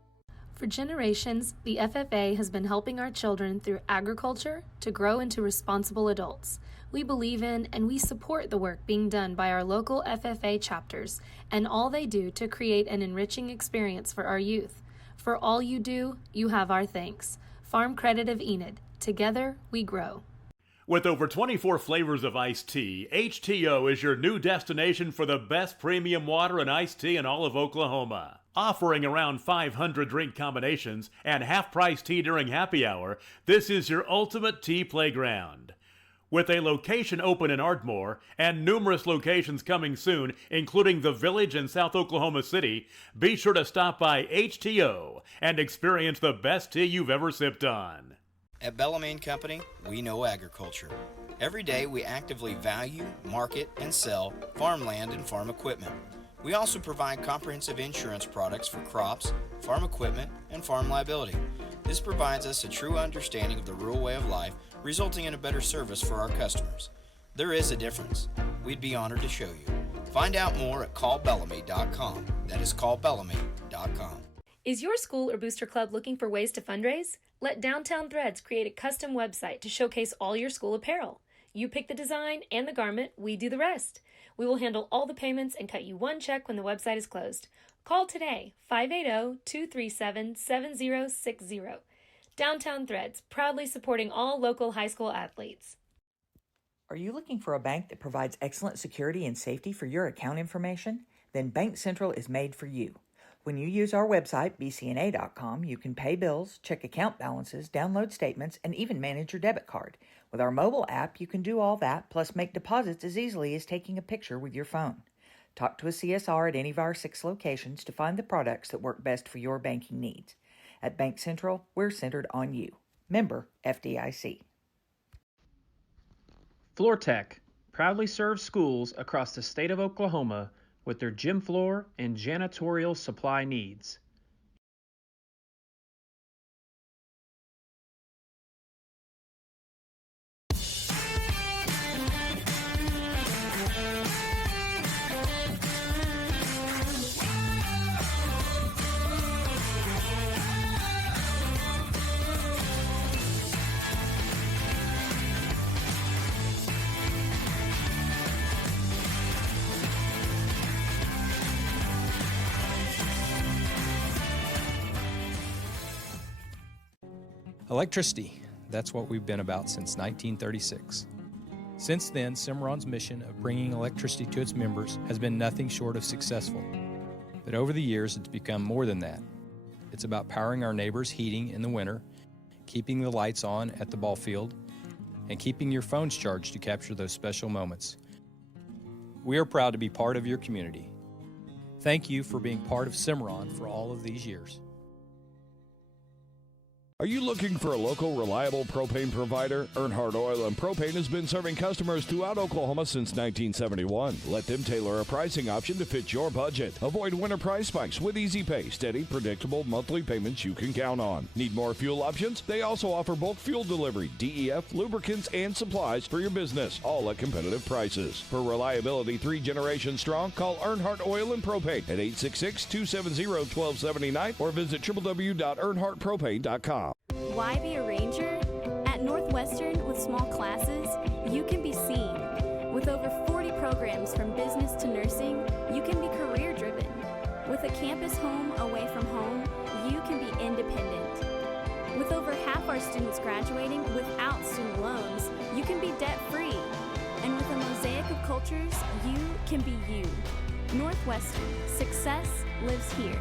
For generations, the FFA has been helping our children through agriculture to grow into responsible adults. We believe in and we support the work being done by our local FFA chapters and all they do to create an enriching experience for our youth. For all you do, you have our thanks. Farm Credit of Enid. Together, we grow. With over 24 flavors of iced tea, HTO is your new destination for the best premium water and iced tea in all of Oklahoma. Offering around 500 drink combinations and half-price tea during happy hour, this is your ultimate tea playground. With a location open in Ardmore and numerous locations coming soon, including the Village in South Oklahoma City, be sure to stop by HTO and experience the best tea you've ever sipped on. At Bellamy & Company, we know agriculture. Every day we actively value, market, and sell farmland and farm equipment. We also provide comprehensive insurance products for crops, farm equipment, and farm liability. This provides us a true understanding of the rural way of life, resulting in a better service for our customers. There is a difference. We'd be honored to show you. Find out more at callbellamy.com. That is callbellamy.com. Is your school or booster club looking for ways to fundraise? Let Downtown Threads create a custom website to showcase all your school apparel. You pick the design and the garment, we do the rest. We will handle all the payments and cut you one check when the website is closed. Call today, 580-237-7060. Downtown Threads, proudly supporting all local high school athletes. Are you looking for a bank that provides excellent security and safety for your account information? Then Bank Central is made for you. When you use our website, bcna.com, you can pay bills, check account balances, download statements, and even manage your debit card. With our mobile app, you can do all that, plus make deposits as easily as taking a picture with your phone. Talk to a CSR at any of our 6 locations to find the products that work best for your banking needs. At Bank Central, we're centered on you. Member FDIC. FloorTech proudly serves schools across the state of Oklahoma with their gym floor and janitorial supply needs. Electricity, that's what we've been about since 1936. Since then, Cimarron's mission of bringing electricity to its members has been nothing short of successful. But over the years, it's become more than that. It's about powering our neighbors' heating in the winter, keeping the lights on at the ball field, and keeping your phones charged to capture those special moments. We are proud to be part of your community. Thank you for being part of Cimarron for all of these years. Are you looking for a local, reliable propane provider? Earnhardt Oil and Propane has been serving customers throughout Oklahoma since 1971. Let them tailor a pricing option to fit your budget. Avoid winter price spikes with easy pay, steady, predictable monthly payments you can count on. Need more fuel options? They also offer bulk fuel delivery, DEF, lubricants, and supplies for your business, all at competitive prices. For reliability 3 generations strong, call Earnhardt Oil and Propane at 866-270-1279 or visit www.earnhardtpropane.com. Why be a ranger? At Northwestern, with small classes, you can be seen. With over 40 programs from business to nursing, you can be career driven. With a campus home away from home, you can be independent. With over half our students graduating without student loans, you can be debt-free. And with a mosaic of cultures, you can be you. Northwestern, success lives here.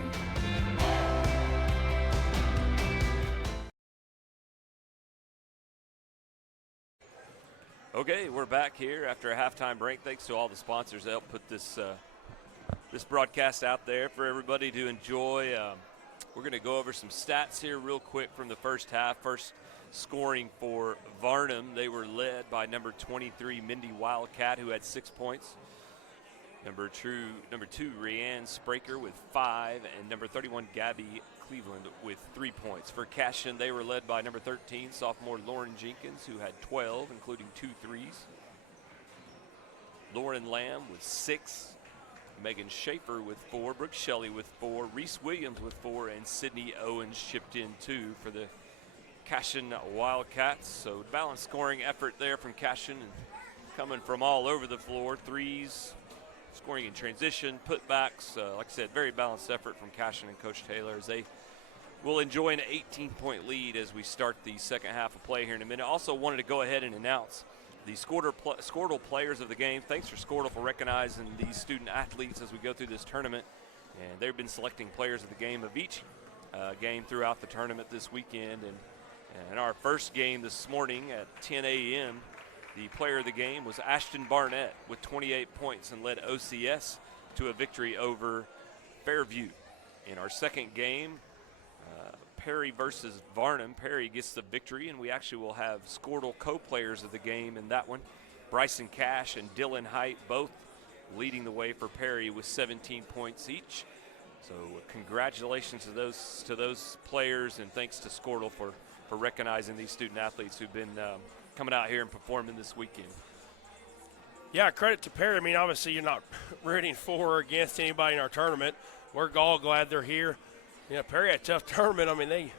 Okay, we're back here after a halftime break. Thanks to all the sponsors that helped put this this broadcast out there for everybody to enjoy. We're going to go over some stats here real quick from the first half. First scoring for Varnum. They were led by number 23, Mindy Wildcat, who had 6 points. Number 2, Rianne Spraker with 5, and number 31, Gabby Cleveland with 3 points. For Cashion, they were led by number 13, sophomore Lauren Jenkins, who had 12, including 2 threes. Lauren Lamb with 6. Megan Schaefer with 4, Brooke Shelley with 4, Reese Williams with 4, and Sydney Owens chipped in 2 for the Cashion Wildcats. So balanced scoring effort there from Cashion, and coming from all over the floor. Threes, scoring in transition, putbacks. Like I said, very balanced effort from Cashion and Coach Taylor, as they will enjoy an 18-point lead as we start the second half of play here in a minute. Also wanted to go ahead and announce the Squirtle players of the game. Thanks for Squirtle for recognizing these student athletes as we go through this tournament. And they've been selecting players of the game of each game throughout the tournament this weekend. And in our first game this morning at 10 a.m., the player of the game was Ashton Barnett with 28 points and led OCS to a victory over Fairview. In our second game, Perry versus Varnum. Perry gets the victory, and we actually will have Squirtle co-players of the game in that one. Bryson Cash and Dylan Height both leading the way for Perry with 17 points each. So congratulations to those players, and thanks to Squirtle for recognizing these student athletes who've been coming out here and performing this weekend. Yeah, credit to Perry. I mean, obviously you're not rooting for or against anybody in our tournament. We're all glad they're here. You know, Perry had a tough tournament. I mean, they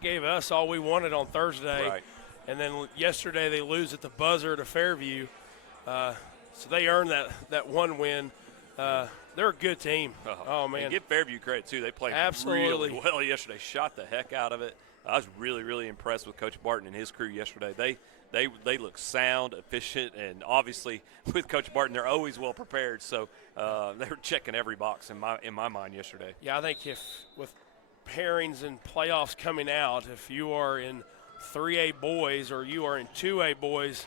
gave us all we wanted on Thursday. Right. And then yesterday they lose at the buzzer to Fairview. So they earned that one win. They're a good team. Oh, man. And give Fairview credit, too. They played Absolutely really well yesterday. Shot the heck out of it. I was really, really impressed with Coach Barton and his crew yesterday. They look sound, efficient, and obviously with Coach Barton, they're always well prepared. So they were checking every box in my mind yesterday. Yeah, I think if with pairings and playoffs coming out, if you are in 3A boys or you are in 2A boys,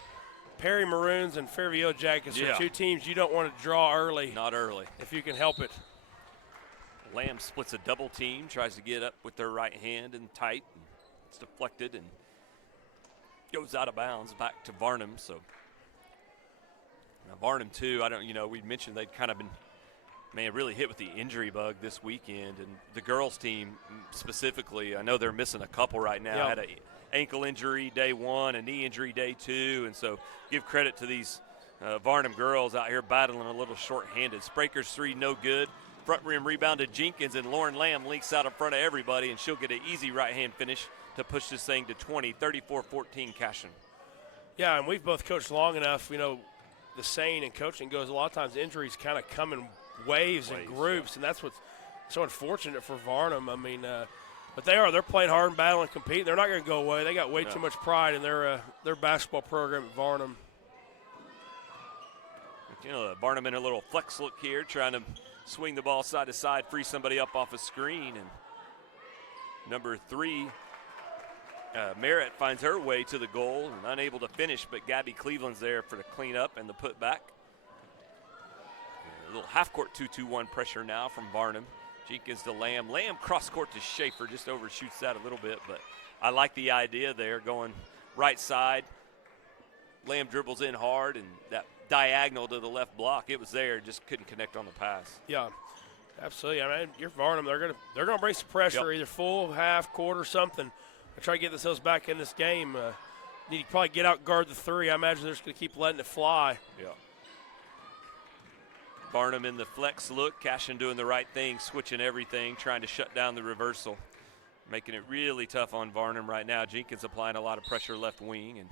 Perry Maroons and Fairview Jackets are two teams you don't want to draw early. Not early. If you can help it. Lamb splits a double team, tries to get up with their right hand and tight. And it's deflected and goes out of bounds back to Varnum. So now Varnum too, we mentioned they'd kind of been, really hit with the injury bug this weekend. And the girls team specifically, I know they're missing a couple right now. Yep. Had an ankle injury day 1, a knee injury day 2. And so give credit to these Varnum girls out here battling a little short-handed. Spraker's 3, no good. Front rim rebound to Jenkins, and Lauren Lamb links out in front of everybody, and she'll get an easy right-hand finish to push this thing to 20, 34-14 Cashion. Yeah, and we've both coached long enough. You know, the saying in coaching goes a lot of times injuries kind of come in waves and groups, and that's what's so unfortunate for Varnum. I mean, but they're playing hard and battling and competing. They're not going to go away. They got way too much pride in their basketball program at Varnum. Varnum in a little flex look here, trying to swing the ball side to side, free somebody up off a screen. And number 3, Merritt finds her way to the goal and unable to finish, but Gabby Cleveland's there for the cleanup and the putback. A little half-court 2-2-1 pressure now from Varnum. Jenkins to Lamb. Lamb cross-court to Schaefer, just overshoots that a little bit, but I like the idea there, going right side. Lamb dribbles in hard, and that diagonal to the left block, it was there, just couldn't connect on the pass. Yeah, absolutely. I mean, you're Varnum. They're gonna bring some pressure, either full, half, quarter, something. I try to get themselves back in this game. Need to probably get out and guard the 3. I imagine they're just gonna keep letting it fly. Yeah. Varnum in the flex look. Cashion doing the right thing, switching everything, trying to shut down the reversal, making it really tough on Varnum right now. Jenkins applying a lot of pressure left wing, and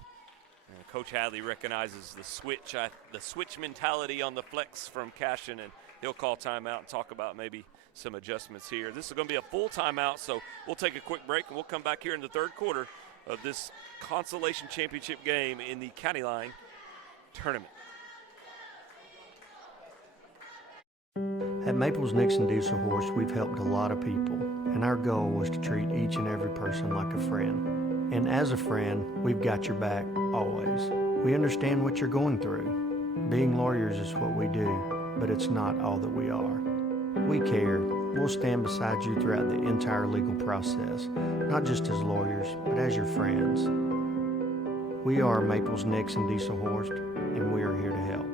And Coach Hadley recognizes the switch mentality on the flex from Cashion, and he'll call timeout and talk about maybe some adjustments here. This is going to be a full timeout, so we'll take a quick break, and we'll come back here in the third quarter of this consolation championship game in the County Line tournament. At Maples Nixon Diesel Horse, we've helped a lot of people, and our goal was to treat each and every person like a friend. And as a friend, we've got your back always. We understand what you're going through. Being lawyers is what we do, but it's not all that we are. We care. We'll stand beside you throughout the entire legal process, not just as lawyers, but as your friends. We are Maples Nixon Diesel Horse, and we are here to help.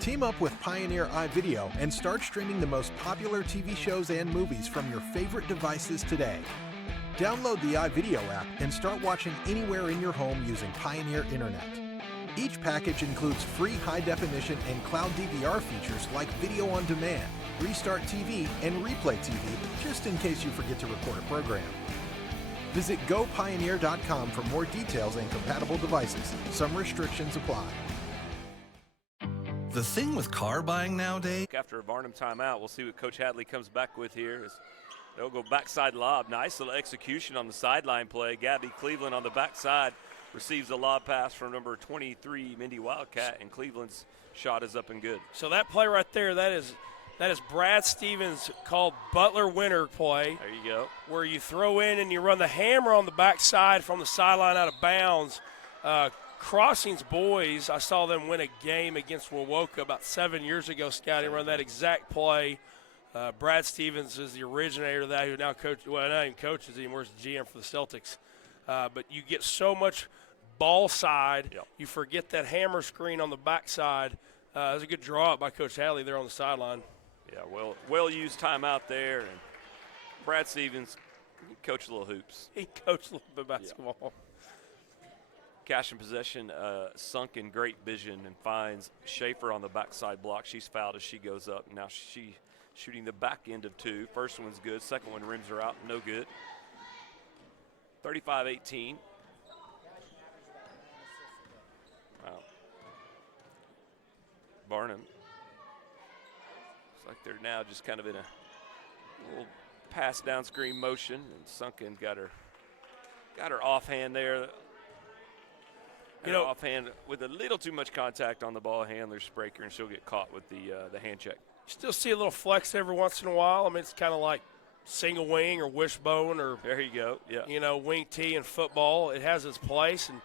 Team up with Pioneer iVideo and start streaming the most popular TV shows and movies from your favorite devices today. Download the iVideo app and start watching anywhere in your home using Pioneer Internet. Each package includes free high-definition and cloud DVR features like video on demand, Restart TV, and Replay TV, just in case you forget to record a program. Visit gopioneer.com for more details and compatible devices. Some restrictions apply. The thing with car buying nowadays. After a Varnum timeout, we'll see what Coach Hadley comes back with here. They'll go backside lob. Nice little execution on the sideline play. Gabby Cleveland on the backside receives a lob pass from number 23, Mindy Wildcat, and Cleveland's shot is up and good. So that play right there, that is Brad Stevens called Butler Winter play. There you go. Where you throw in and you run the hammer on the backside from the sideline out of bounds. Crossings boys, I saw them win a game against Wowoka about 7 years ago. Scotty run that exact play. Brad Stevens is the originator of that, who now not even coaches anymore, he's the GM for the Celtics. But you get so much ball side, you forget that hammer screen on the backside. It was a good draw up by Coach Hadley there on the sideline. Yeah, well used timeout there. And Brad Stevens, he coached a little hoops. He coached a little bit of basketball. Yeah. Cash in possession, sunk in great vision and finds Schaefer on the backside block. She's fouled as she goes up. Now she shooting the back end of two. First one's good. Second one rims her out. No good. 35-18. Wow. Varnum. Looks like they're now just kind of in a little pass down screen motion, and Sunken got her offhand there. Offhand with a little too much contact on the ball handler, Spraker, and she'll get caught with the hand check. Still see a little flex every once in a while. I mean, it's kind of like single wing or wishbone or there you go. Yeah. Wing T in football. It has its place, and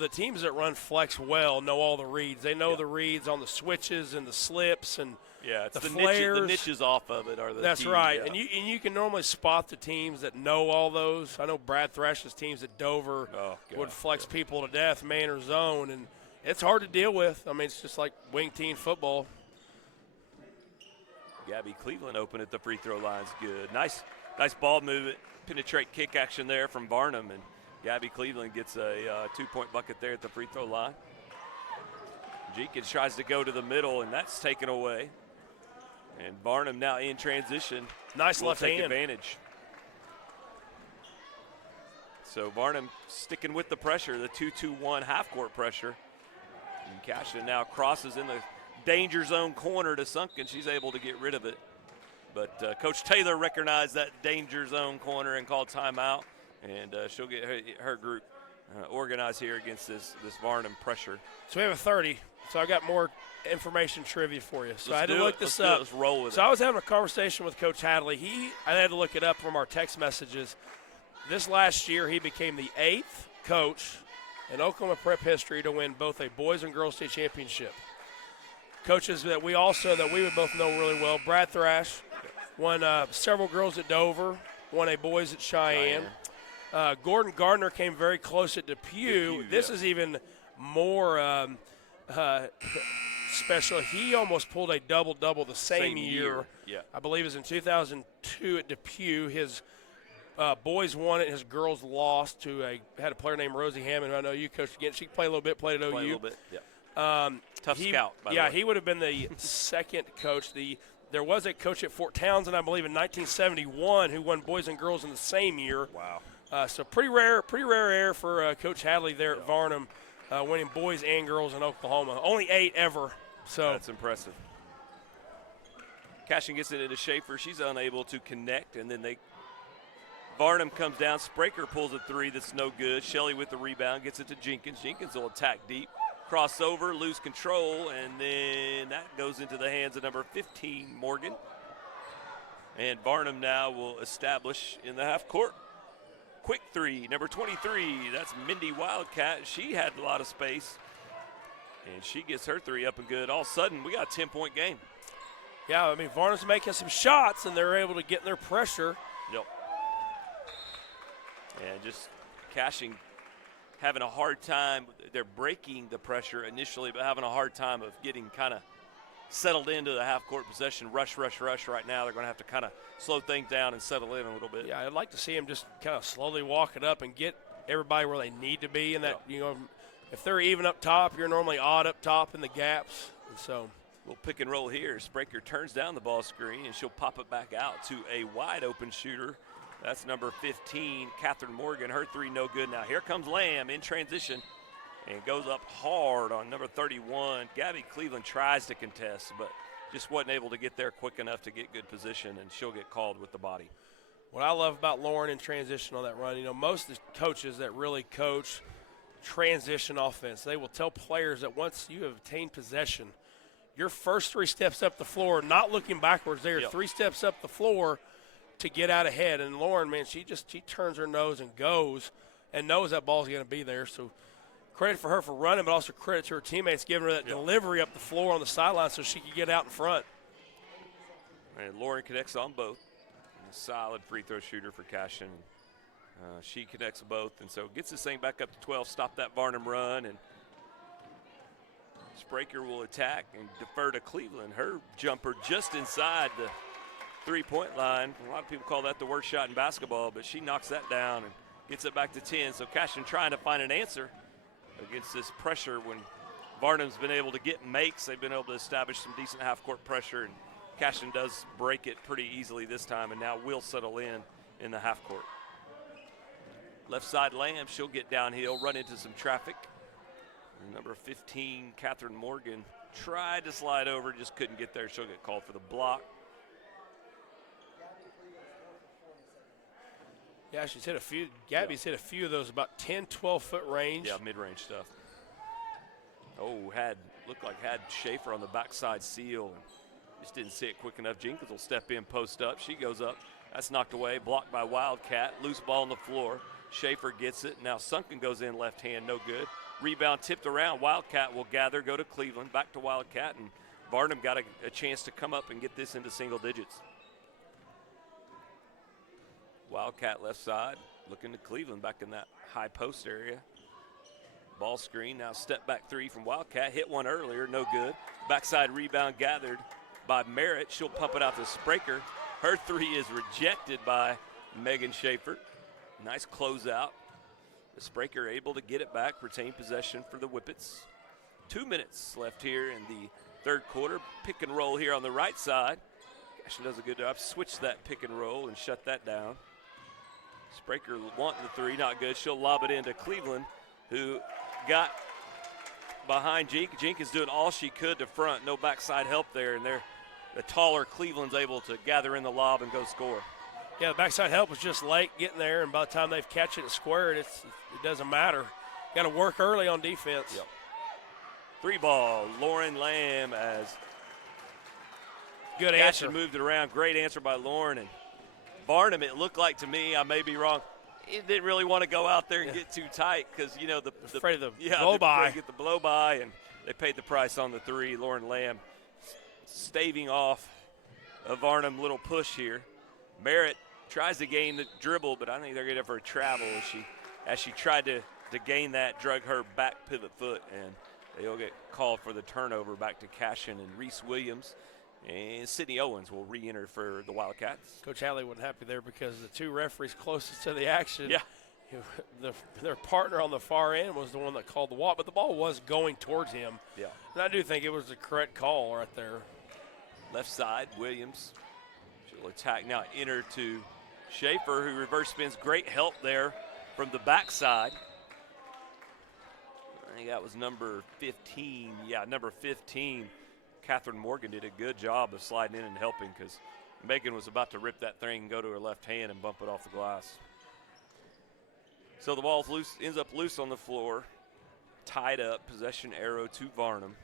the teams that run flex well know all the reads. They know the reads on the switches and the slips and it's the flares. The niches off of it are the That's teams, right, yeah. and you can normally spot the teams that know all those. I know Brad Thrash's teams at Dover would flex people to death, man or zone, and it's hard to deal with. I mean, it's just like wing T in football. Gabby Cleveland open at the free throw line's good. Nice ball movement, penetrate kick action there from Varnum, and Gabby Cleveland gets a 2-point bucket there at the free throw line. Jenkins tries to go to the middle, and that's taken away. And Varnum now in transition. Nice left take hand. Advantage. So Varnum sticking with the pressure, the 2-2-1 half-court pressure. And Cashion now crosses in the danger zone corner to Sunken. She's able to get rid of it. But Coach Taylor recognized that danger zone corner and called timeout. And she'll get her group organized here against this Varnum pressure. So we have a 30. So I got more information trivia for you. So I had to look this up. up. Let's roll with it. So I was having a conversation with Coach Hadley. I had to look it up from our text messages. This last year, he became the 8th coach in Oklahoma Prep history to win both a boys and girls state championship. Coaches that we would both know really well. Brad Thrash won several girls at Dover, won a boys at Cheyenne. Gordon Gardner came very close at Depew. This is even more special. He almost pulled a double-double the same year. Yeah. I believe it was in 2002 at Depew. His boys won it. His girls lost to had a player named Rosie Hammond, who I know you coached against. She played a little bit, played at OU. Played a little bit, yeah. Tough scout, by the way. Yeah, he would have been the second coach. There was a coach at Fort Townsend, I believe, in 1971 who won boys and girls in the same year. Wow. So pretty rare air for Coach Hadley there at Varnum, winning boys and girls in Oklahoma. Only 8 ever. So that's impressive. Cashion gets it into Schaefer. She's unable to connect, and then Varnum comes down. Spraker pulls a 3 that's no good. Shelley with the rebound gets it to Jenkins. Jenkins will attack deep. Crossover, lose control, and then that goes into the hands of number 15, Morgan. And Varnum now will establish in the half court. Quick 3, number 23, that's Mindy Wildcat. She had a lot of space, and she gets her 3 up and good. All of a sudden, we got a 10-point game. Yeah, I mean, Varnum's making some shots, and they're able to get in their pressure. Yep. And just Cashion having a hard time. They're breaking the pressure initially, but having a hard time of getting kind of settled into the half-court possession. Rush right now. They're going to have to kind of slow things down and settle in a little bit. Yeah, I'd like to see them just kind of slowly walk it up and get everybody where they need to be. And that, you know, if they're even up top, you're normally odd up top in the gaps. And so we'll pick and roll here. Spraker turns down the ball screen, and she'll pop it back out to a wide-open shooter. That's number 15, Catherine Morgan. Her 3 no good. Now here comes Lamb in transition and goes up hard on number 31. Gabby Cleveland tries to contest, but just wasn't able to get there quick enough to get good position, and she'll get called with the body. What I love about Lauren in transition on that run, you know, most of the coaches that really coach transition offense, they will tell players that once you have attained possession, your first 3 steps up the floor, not looking backwards, they are 3 steps up the floor to get out ahead. And Lauren, man, she turns her nose and goes and knows that ball's going to be there. So credit for her for running, but also credit to her teammates giving her that delivery up the floor on the sideline so she could get out in front. And Lauren connects on both. A solid free throw shooter for Cashion. She connects both, and so gets this thing back up to 12, stop that Varnum run, and Spraker will attack and defer to Cleveland. Her jumper just inside the 3-point line. A lot of people call that the worst shot in basketball, but she knocks that down and gets it back to 10. So Cashion trying to find an answer against this pressure. When Varnum's been able to get makes, they've been able to establish some decent half-court pressure, and Cashion does break it pretty easily this time, and now will settle in the half-court. Left side Lamb, she'll get downhill, run into some traffic. And number 15, Catherine Morgan, tried to slide over, just couldn't get there. She'll get called for the block. Yeah, she's hit a few. Gabby's hit a few of those about 10, 12-foot range. Yeah, mid-range stuff. Oh, looked like had Schaefer on the backside seal. Just didn't see it quick enough. Jenkins will step in, post up. She goes up. That's knocked away, blocked by Wildcat. Loose ball on the floor. Schaefer gets it. Now Sunken goes in left hand, no good. Rebound tipped around. Wildcat will gather, go to Cleveland, back to Wildcat, and Varnum got a chance to come up and get this into single digits. Wildcat left side, looking to Cleveland back in that high post area. Ball screen, now step back 3 from Wildcat. Hit one earlier, no good. Backside rebound gathered by Merritt. She'll pump it out to Spraker. Her 3 is rejected by Megan Schaefer. Nice closeout. The Spraker able to get it back, retain possession for the Whippets. 2 minutes left here in the third quarter. Pick and roll here on the right side. Cashion does a good job. Switch that pick and roll and shut that down. Spraker wanting the 3, not good. She'll lob it into Cleveland, who got behind Jenkins. Jenkins doing all she could to front. No backside help there, and the taller Cleveland's able to gather in the lob and go score. Yeah, the backside help was just late getting there, and by the time they've catch it and square it, it doesn't matter. Got to work early on defense. Yep. 3 ball, Lauren Lamb as good answer. Moved it around. Great answer by Lauren. And Varnum, it looked like to me, I may be wrong, it didn't really want to go out there and get too tight because, you know, afraid of the blow by. Get the blow by, and they paid the price on the 3. Lauren Lamb staving off a Varnum little push here. Merritt tries to gain the dribble, but I think they're going to for a travel as she tried to gain that, drug her back pivot foot, and they'll get called for the turnover back to Cashion and Reese Williams. And Sydney Owens will re-enter for the Wildcats. Coach Hadley wasn't happy there because the 2 referees closest to the action, their partner on the far end was the one that called the walk, but the ball was going towards him. Yeah. And I do think it was the correct call right there. Left side, Williams. She'll attack now, enter to Schaefer, who reverse spins, great help there from the backside. I think that was number 15. Yeah, number 15. Catherine Morgan did a good job of sliding in and helping because Megan was about to rip that thing and go to her left hand and bump it off the glass. So the ball ends up loose on the floor, tied up, possession arrow to Varnum.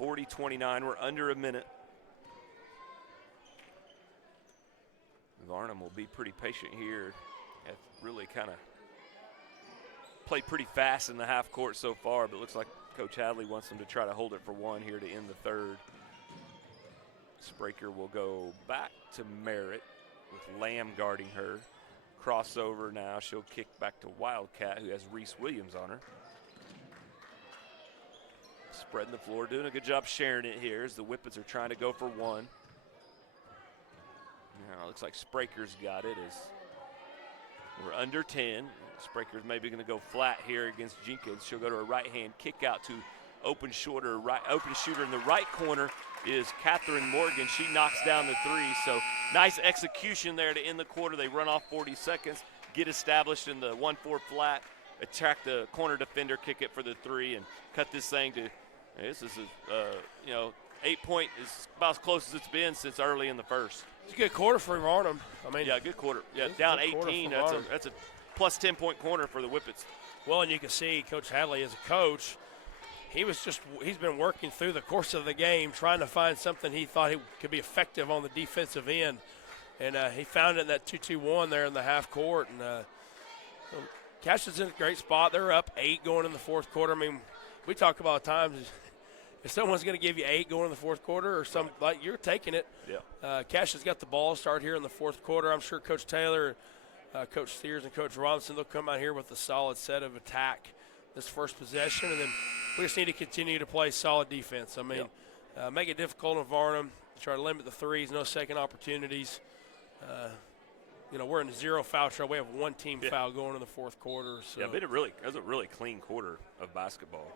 40-29, we're under a minute. Varnum will be pretty patient here. Have really kind of played pretty fast in the half court so far, but looks like Coach Hadley wants them to try to hold it for one here to end the third. Spraker will go back to Merritt with Lamb guarding her. Crossover now, she'll kick back to Wildcat, who has Reese Williams on her. Spreading the floor, doing a good job sharing it here as the Whippets are trying to go for one. Now it looks like Spraker's got it as we're under 10. Spraker's maybe going to go flat here against Jenkins. She'll go to her right hand, kick out to open shooter in the right corner is Catherine Morgan. She knocks down the three, so nice execution there to end the quarter. They run off 40 seconds, get established in the 1-4 flat, attack the corner defender, kick it for the three, and cut this thing to, this is 8 point is about as close as it's been since early in the first. It's a good quarter for Varnum. Yeah, good quarter. Yeah, down 18. That's a plus 10-point corner for the Whippets. Well, and you can see Coach Hadley as a coach, he's been working through the course of the game trying to find something he thought he could be effective on the defensive end. And he found it in that 2-2-1 there in the half court. And Cashion's in a great spot. They're up 8 going in the fourth quarter. I mean, we talk about times if someone's going to give you 8 going in the fourth quarter or some, like, you're taking it. Yeah. Cashion's got the ball start here in the fourth quarter. I'm sure Coach Taylor, Coach Steers, and Coach Robinson, they'll come out here with a solid set of attack this first possession, and then we just need to continue to play solid defense. I mean, make it difficult on Varnum, try to limit the threes, no second opportunities. We're in 0 foul trouble. We have one team foul going in the fourth quarter. So. Yeah, but it was a really clean quarter of basketball.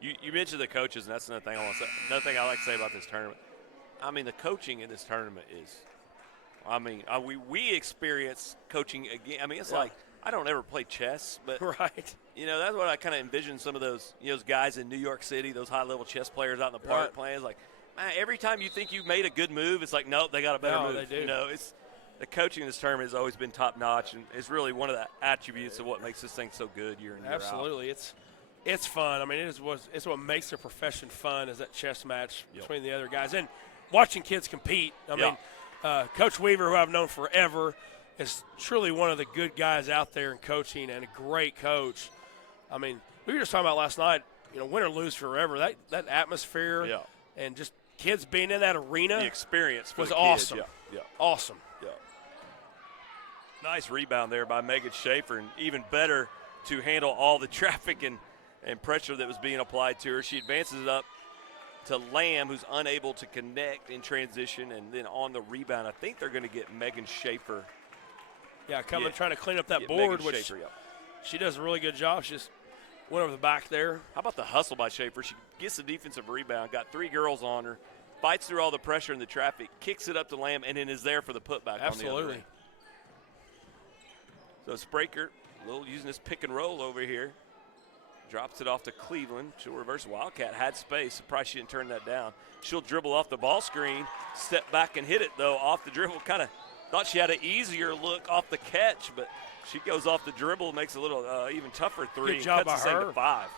You mentioned the coaches, and that's another thing I want to say. Another thing I like to say about this tournament. I mean, the coaching in this tournament is. I mean, we experience coaching again. I mean, it's like I don't ever play chess, but right. That's what I kind of envision some of those those guys in New York City, those high-level chess players out in the park playing. It's like, man, every time you think you've made a good move, it's like, nope, they got a better move. They do. It's the coaching in this tournament has always been top-notch, and it's really one of the attributes of what makes this thing so good year in year out. Absolutely, it's fun. I mean, it's what makes the profession fun is that chess match between the other guys and watching kids compete. I mean, Coach Weaver, who I've known forever, is truly one of the good guys out there in coaching and a great coach. I mean, we were just talking about last night, win or lose forever, that atmosphere and just kids being in that arena. The experience was the awesome. Kids. Yeah. Awesome. Yeah. Nice rebound there by Megan Schaefer, and even better to handle all the traffic and pressure that was being applied to her. She advances it up to Lamb, who's unable to connect in transition, and then on the rebound, I think they're going to get Megan Schaefer. Yeah, trying to clean up that board, Megan which Schaefer, she does a really good job. She just went over the back there. How about the hustle by Schaefer? She gets the defensive rebound, got 3 girls on her, fights through all the pressure and the traffic, kicks it up to Lamb, and then is there for the putback. Absolutely. On the other end. So Spraker, using this pick and roll over here. Drops it off to Cleveland. She'll reverse. Wildcat had space. Surprised she didn't turn that down. She'll dribble off the ball screen, step back and hit it, though, off the dribble. Kind of thought she had an easier look off the catch, but she goes off the dribble, makes a little even tougher three. Good job by cuts this thing her. to 5.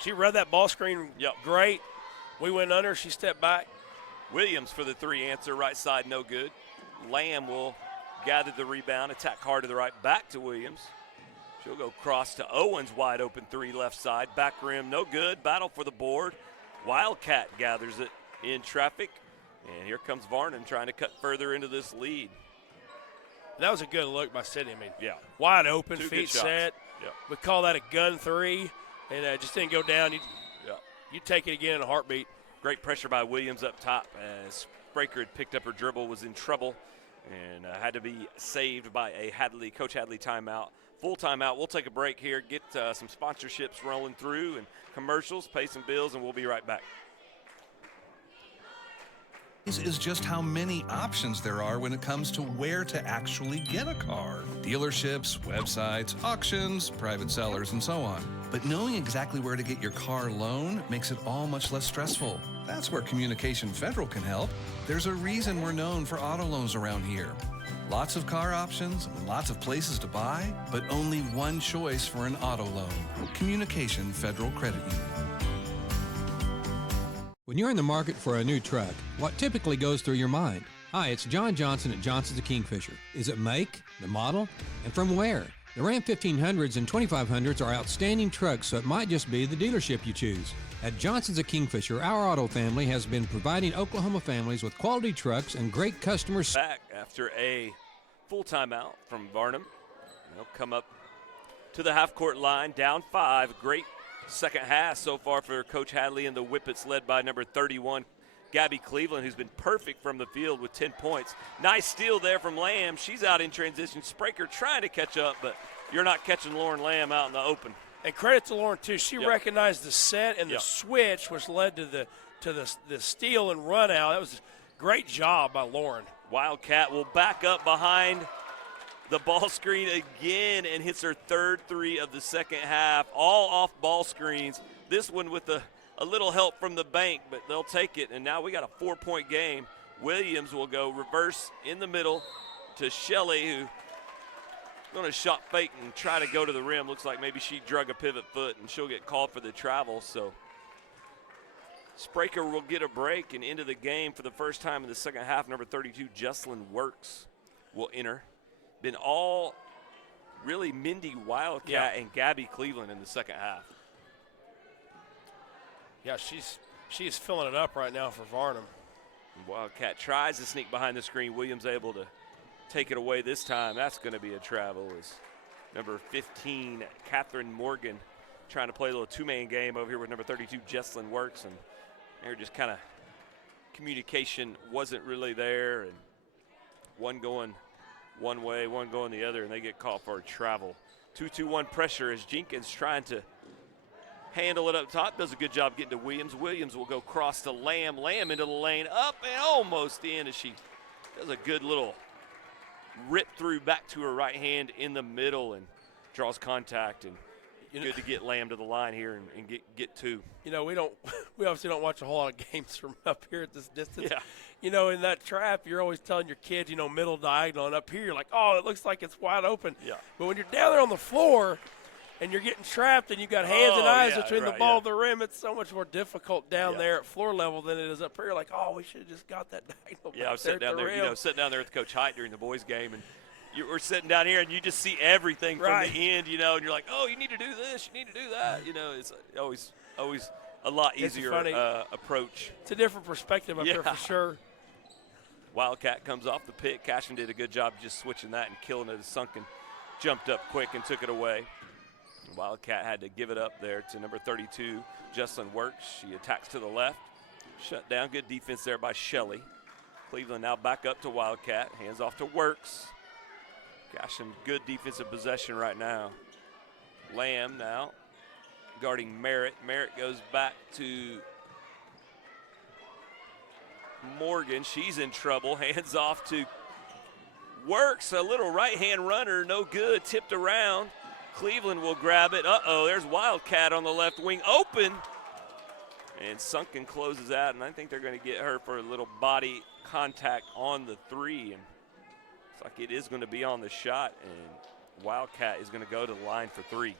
She read that ball screen great. We went under. She stepped back. Williams for the 3 answer. Right side, no good. Lamb will gather the rebound, attack hard to the right, back to Williams. She'll go cross to Owens, wide open 3 left side. Back rim, no good. Battle for the board. Wildcat gathers it in traffic. And here comes Varnum trying to cut further into this lead. That was a good look by Sydney. I mean, yeah, wide open, 2 feet good shots. set. Yeah. We call that a gun 3, and it just didn't go down. You take it again in a heartbeat. Great pressure by Williams up top as Spraker had picked up her dribble, was in trouble, and had to be saved by a Coach Hadley timeout. Full timeout. We'll take a break here, get some sponsorships rolling through and commercials, pay some bills, and we'll be right back. is just how many options there are when it comes to where to actually get a car. Dealerships, websites, auctions, private sellers, and so on. But knowing exactly where to get your car loan makes it all much less stressful. That's where Communication Federal can help. There's a reason we're known for auto loans around here. Lots of car options, lots of places to buy, but only one choice for an auto loan. Communication Federal Credit Union. When you're in the market for a new truck, what typically goes through your mind? Hi, it's John Johnson at Johnson's of Kingfisher. Is it make, the model, and from where? The Ram 1500s and 2500s are outstanding trucks, so it might just be the dealership you choose. At Johnson's of Kingfisher, our auto family has been providing Oklahoma families with quality trucks and great customers. Back after a full timeout from Varnum. They'll come up to the half-court line, down 5. Great second half so far for Coach Hadley and the Whippets, led by number 31, Gabby Cleveland, who's been perfect from the field with 10 points. Nice steal there from Lamb. She's out in transition. Spraker trying to catch up, but you're not catching Lauren Lamb out in the open. And credit to Lauren, too. She recognized the set and the switch, which led to the steal and run out. That was a great job by Lauren. Wildcat will back up behind the ball screen again and hits her third 3 of the second half, all off ball screens. This one with a little help from the bank, but they'll take it. And now we got a 4-point game. Williams will go reverse in the middle to Shelley, who going to shot fake and try to go to the rim. Looks like maybe she drug a pivot foot, and she'll get called for the travel. So Spraker will get a break and into the game for the first time in the second half. Number 32, Jesslyn Works, will enter. Been all really Mindy Wildcat and Gabby Cleveland in the second half. Yeah, she's filling it up right now for Varnum. Wildcat tries to sneak behind the screen. Williams able to take it away this time. That's going to be a travel. As number 15, Catherine Morgan, trying to play a little two-man game over here with number 32, Jesslyn Works, and they're just kind of communication wasn't really there, and one going one way, one going the other, and they get called for a travel. 2-2-1 pressure as Jenkins trying to handle it up top. Does a good job getting to Williams. Williams will go cross to Lamb. Lamb into the lane, up and almost in as she does a good little rip through back to her right hand in the middle and draws contact. And good to get Lamb to the line here and get 2. You know, we obviously don't watch a whole lot of games from up here at this distance. Yeah. You know, in that trap, you're always telling your kids, you know, middle diagonal, and up here you're like, oh, it looks like it's wide open. Yeah. But when you're down there on the floor and you're getting trapped and you've got hands and eyes between the ball and the rim, it's so much more difficult down there at floor level than it is up here. You're like, oh, we should have just got that diagonal. Yeah, I was sitting down there, sitting down there with Coach Height during the boys game, and we're sitting down here and you just see everything from the end, you know, and you're like, oh, you need to do this, you need to do that. You know, it's always a lot easier approach. It's a different perspective up there for sure. Wildcat comes off the pick. Cashion did a good job just switching that and killing it. Sunken jumped up quick and took it away. Wildcat had to give it up there to number 32, Jesslyn Works. She attacks to the left. Shut down. Good defense there by Shelley. Cleveland now back up to Wildcat. Hands off to Works. Cashion, good defensive possession right now. Lamb now guarding Merritt. Merritt goes back to Morgan. She's in trouble. Hands off to Works. A little right-hand runner. No good. Tipped around. Cleveland will grab it. Uh-oh, there's Wildcat on the left wing open. And Sunken closes out, and I think they're going to get her for a little body contact on the 3. And it's like it is going to be on the shot, and Wildcat is going to go to the line for 3.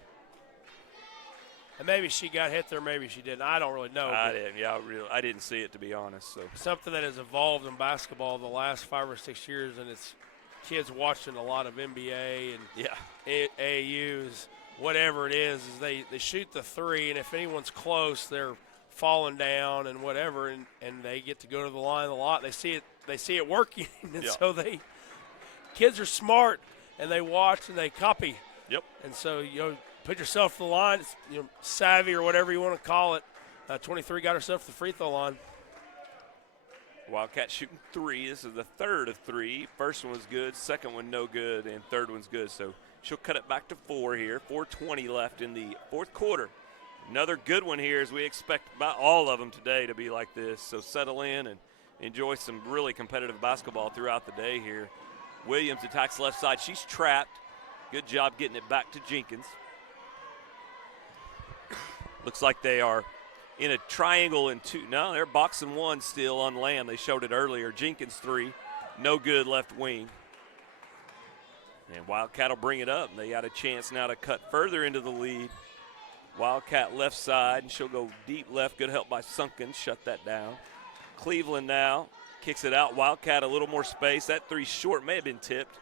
And maybe she got hit there, maybe she didn't. I don't really know. I didn't. Yeah, I didn't see it, to be honest. So something that has evolved in basketball the last 5 or 6 years, and it's kids watching a lot of NBA and AAUs, whatever it is they shoot the 3, and if anyone's close, they're falling down and whatever, and they get to go to the line a lot. They see it working, and so kids are smart, and they watch and they copy. Yep. And so, put yourself to the line. It's, savvy or whatever you want to call it. 23 got herself to the free throw line. Wildcat shooting 3. This is the third of 3. First one was good, second one no good, and third one's good. So she'll cut it back to 4 here. 4:20 left in the fourth quarter. Another good one here as we expect about all of them today to be like this. So settle in and enjoy some really competitive basketball throughout the day here. Williams attacks left side. She's trapped. Good job getting it back to Jenkins. Looks like they are in a triangle and two. No, they're boxing one still on Lamb. They showed it earlier. Jenkins 3. No good left wing. And Wildcat will bring it up. They got a chance now to cut further into the lead. Wildcat left side, and she'll go deep left. Good help by Sunken. Shut that down. Cleveland now kicks it out. Wildcat a little more space. That 3 short, may have been tipped.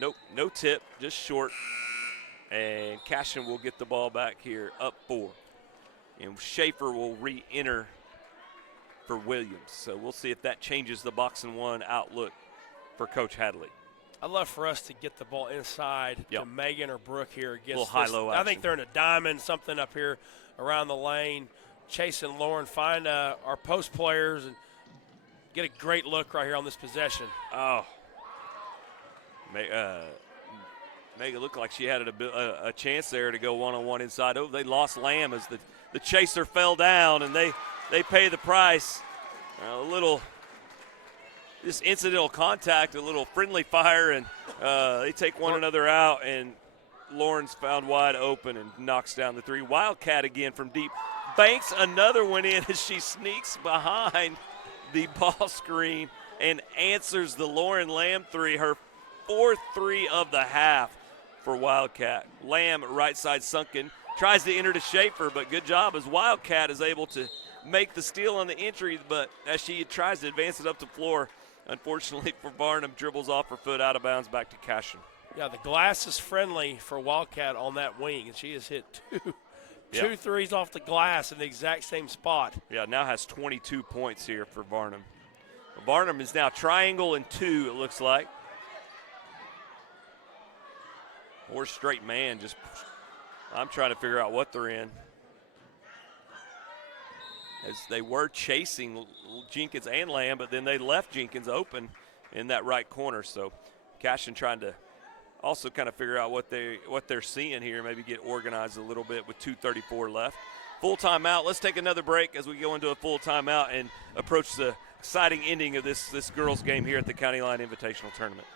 Nope, no tip, just short. And Cashion will get the ball back here, up 4. And Schaefer will re-enter for Williams. So we'll see if that changes the boxing one outlook for Coach Hadley. I'd love for us to get the ball inside to Megan or Brooke here. A little high-low action. I think they're in a diamond, something up here around the lane. Chase and Lauren find our post players and get a great look right here on this possession. Oh. Megan looked like she had a chance there to go one-on-one inside. Oh, they lost Lamb as the chaser fell down, and they pay the price. A little just incidental contact, a little friendly fire, and they take one another out, and Lauren's found wide open and knocks down the 3. Wildcat again from deep. Banks another one in as she sneaks behind the ball screen and answers the Lauren Lamb 3, her 4th 3 of the half for Wildcat. Lamb right side Sunken, tries to enter to Schaefer, but good job as Wildcat is able to make the steal on the entry, but as she tries to advance it up the floor, unfortunately for Varnum, dribbles off her foot out of bounds back to Cashion. Yeah, the glass is friendly for Wildcat on that wing, and she has hit two threes off the glass in the exact same spot. Yeah, now has 22 points here for Varnum. Varnum is now triangle and 2, it looks like. Or straight man, just I'm trying to figure out what they're in. As they were chasing Jenkins and Lamb, but then they left Jenkins open in that right corner. So Cashion trying to also kind of figure out what they're seeing here, maybe get organized a little bit with 2:34 left. Full timeout. Let's take another break as we go into a full timeout and approach the exciting ending of this girls game here at the County Line Invitational Tournament.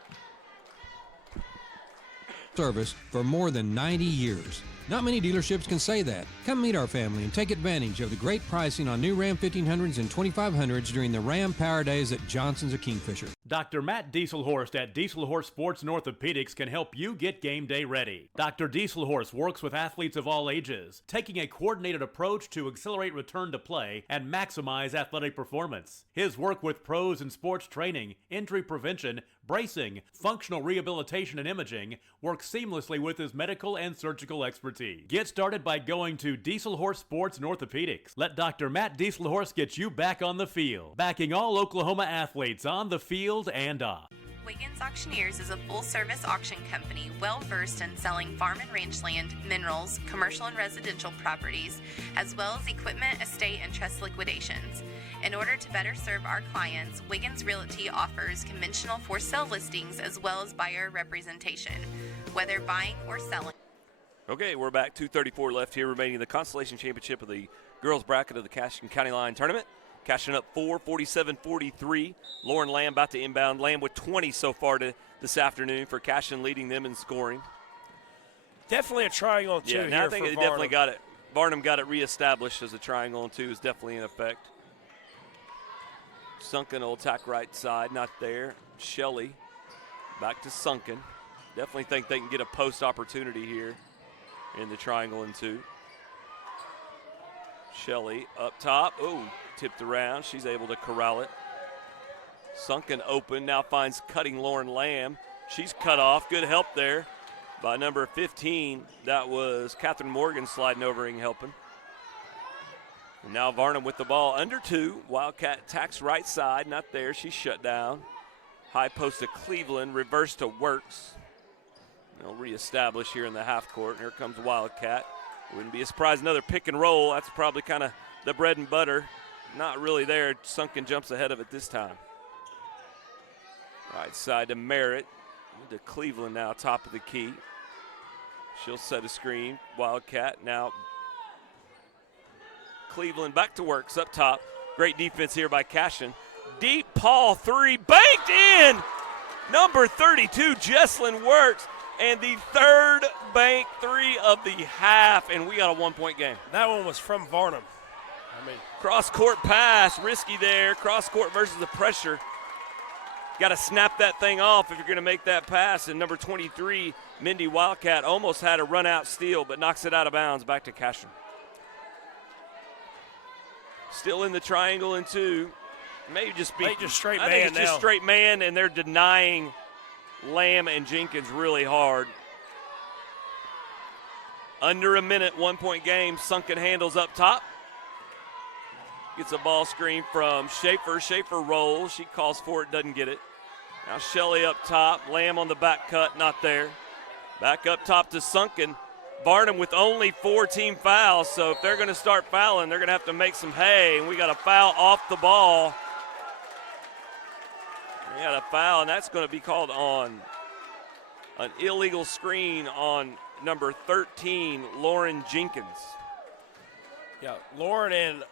Service for more than 90 years. Not many dealerships can say that. Come meet our family and take advantage of the great pricing on new Ram 1500s and 2500s during the Ram Power Days at Johnson's of Kingfisher. Dr. Matt Dieselhorst at Dieselhorst Sports and Orthopedics can help you get game day ready. Dr. Dieselhorst works with athletes of all ages, taking a coordinated approach to accelerate return to play and maximize athletic performance. His work with pros in sports training, injury prevention, bracing, functional rehabilitation, and imaging works seamlessly with his medical and surgical expertise. Get started by going to Dieselhorst Sports and Orthopedics. Let Dr. Matt Dieselhorst get you back on the field, backing all Oklahoma athletes on the field and off. Wiggins Auctioneers is a full-service auction company well-versed in selling farm and ranch land, minerals, commercial and residential properties, as well as equipment, estate, and trust liquidations. In order to better serve our clients, Wiggins Realty offers conventional for-sale listings as well as buyer representation, whether buying or selling. Okay, we're back. 2:34 left here, remaining in the Constellation Championship of the girls bracket of the Cashion County Line Tournament. Cashion up 4, 47-43. Lauren Lamb about to inbound. Lamb with 20 so far this afternoon for Cashion, leading them in scoring. Definitely a triangle and 2 here. Yeah, I think for they Varnum. definitely got it. Varnum got it reestablished as a triangle and 2 is definitely in effect. Sunken will attack right side, not there. Shelley back to Sunken. Definitely think they can get a post opportunity here in the triangle and 2. Shelley up top. Oh, tipped around. She's able to corral it. Sunken open, now finds cutting Lauren Lamb. She's cut off. Good help there by number 15. That was Catherine Morgan sliding over and helping. And now Varnum with the ball under 2. Wildcat attacks right side, not there. She's shut down. High post to Cleveland, reverse to Works. They'll reestablish here in the half court. And here comes Wildcat. Wouldn't be a surprise, another pick and roll. That's probably kind of the bread and butter. Not really there. Sunken jumps ahead of it this time. Right side to Merritt. To Cleveland now, top of the key. She'll set a screen. Wildcat now. Cleveland back to Works up top. Great defense here by Cashion. Deep Paul three, banked in. Number 32, Jesslyn Works, and the third bank three of the half, and we got a 1-point game. That one was from Varnum. Cross-court pass, risky there. Cross-court versus the pressure. Got to snap that thing off if you're going to make that pass. And number 23, Mindy Wildcat, almost had a run-out steal, but knocks it out of bounds back to Cashion. Still in the triangle in two. Maybe just straight I man think it's now. just straight man, and they're denying Lamb and Jenkins really hard. Under a minute, 1-point game. Sunken handles up top. Gets a ball screen from Schaefer. Schaefer rolls. She calls for it, doesn't get it. Now Shelley up top. Lamb on the back cut, not there. Back up top to Sunken. Varnum with only 4 team fouls, so if they're going to start fouling, they're going to have to make some hay, and we got a foul off the ball. We got a foul, and that's going to be called on an illegal screen on number 13, Lauren Jenkins. Yeah, Lauren and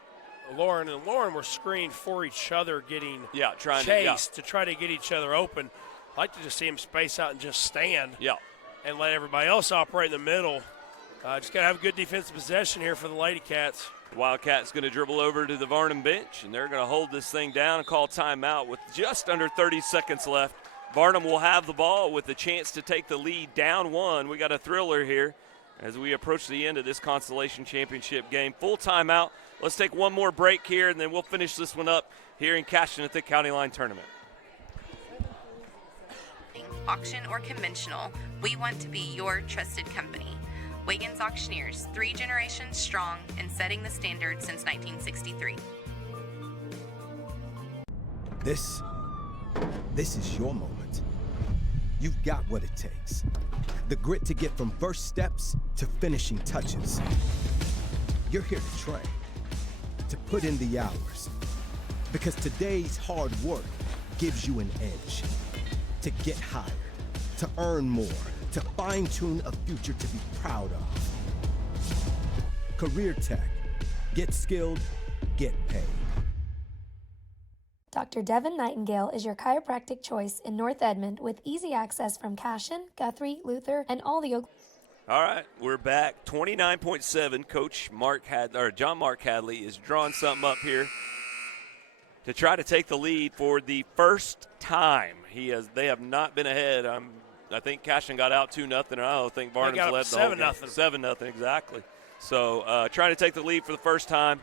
Lauren were screened for each other, getting trying to try to get each other open. I'd like to just see them space out and just stand. And let everybody else operate in the middle. Just got to have a good defensive possession here for the Lady Cats. Wildcats going to dribble over to the Varnum bench, and they're going to hold this thing down and call timeout with just under 30 seconds left. Varnum will have the ball with a chance to take the lead down 1. We got a thriller here as we approach the end of this Constellation Championship game. Full timeout. Let's take one more break here, and then we'll finish this one up here in Cashion at the County Line Tournament. Auction or conventional, we want to be your trusted company. Wiggins Auctioneers, 3 generations strong and setting the standard since 1963. This is your moment. You've got what it takes. The grit to get from first steps to finishing touches. You're here to train, to put in the hours. Because today's hard work gives you an edge. To get hired, to earn more, to fine-tune a future to be proud of. Career Tech. Get skilled, get paid. Dr. Devin Nightingale is your chiropractic choice in North Edmond with easy access from Cashion, Guthrie, Luther, and all the All right, we're back. 29.7. Coach John Mark Hadley is drawing something up here to try to take the lead for the first time. They have not been ahead. I think Cashion got out 2-0, and I don't think Varnum's led the whole game. 7-0, exactly. So trying to take the lead for the first time.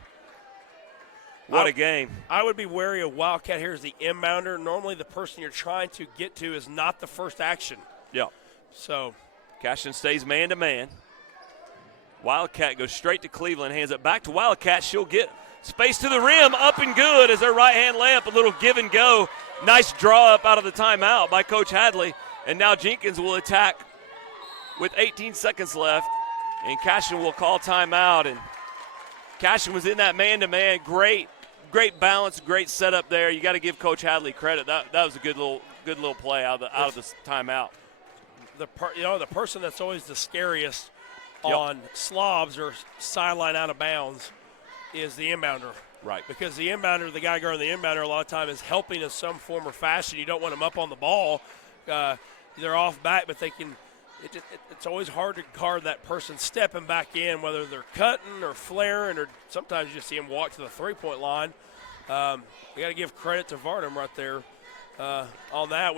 What a game. I would be wary of Wildcat here as the inbounder. Normally the person you're trying to get to is not the first action. Yeah. So Cashion stays man-to-man. Wildcat goes straight to Cleveland, hands it back to Wildcat. She'll get space to the rim, up and good as her right-hand layup, a little give and go. Nice draw up out of the timeout by Coach Hadley. And now Jenkins will attack with 18 seconds left, and Cashion will call timeout. And Cashion was in that man-to-man. Great balance, great setup there. You got to give Coach Hadley credit. That was a good little play out of the timeout. The person that's always the scariest on slobs or sideline out of bounds is the inbounder. Right. Because the inbounder, the guy guarding the inbounder a lot of time is helping in some form or fashion. You don't want them up on the ball. They're off back, but they can. It's always hard to guard that person stepping back in, whether they're cutting or flaring, or sometimes you just see them walk to the three-point line. We got to give credit to Varnum right there on that.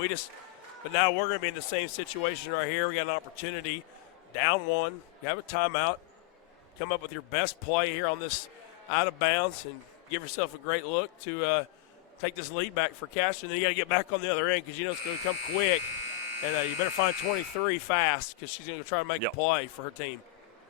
But now we're going to be in the same situation right here. We got an opportunity, down 1. You have a timeout. Come up with your best play here on this out of bounds and give yourself a great look to take this lead back for Cashion. Then you got to get back on the other end because you know it's going to come quick. And you better find 23 fast because she's going to try to make a play for her team.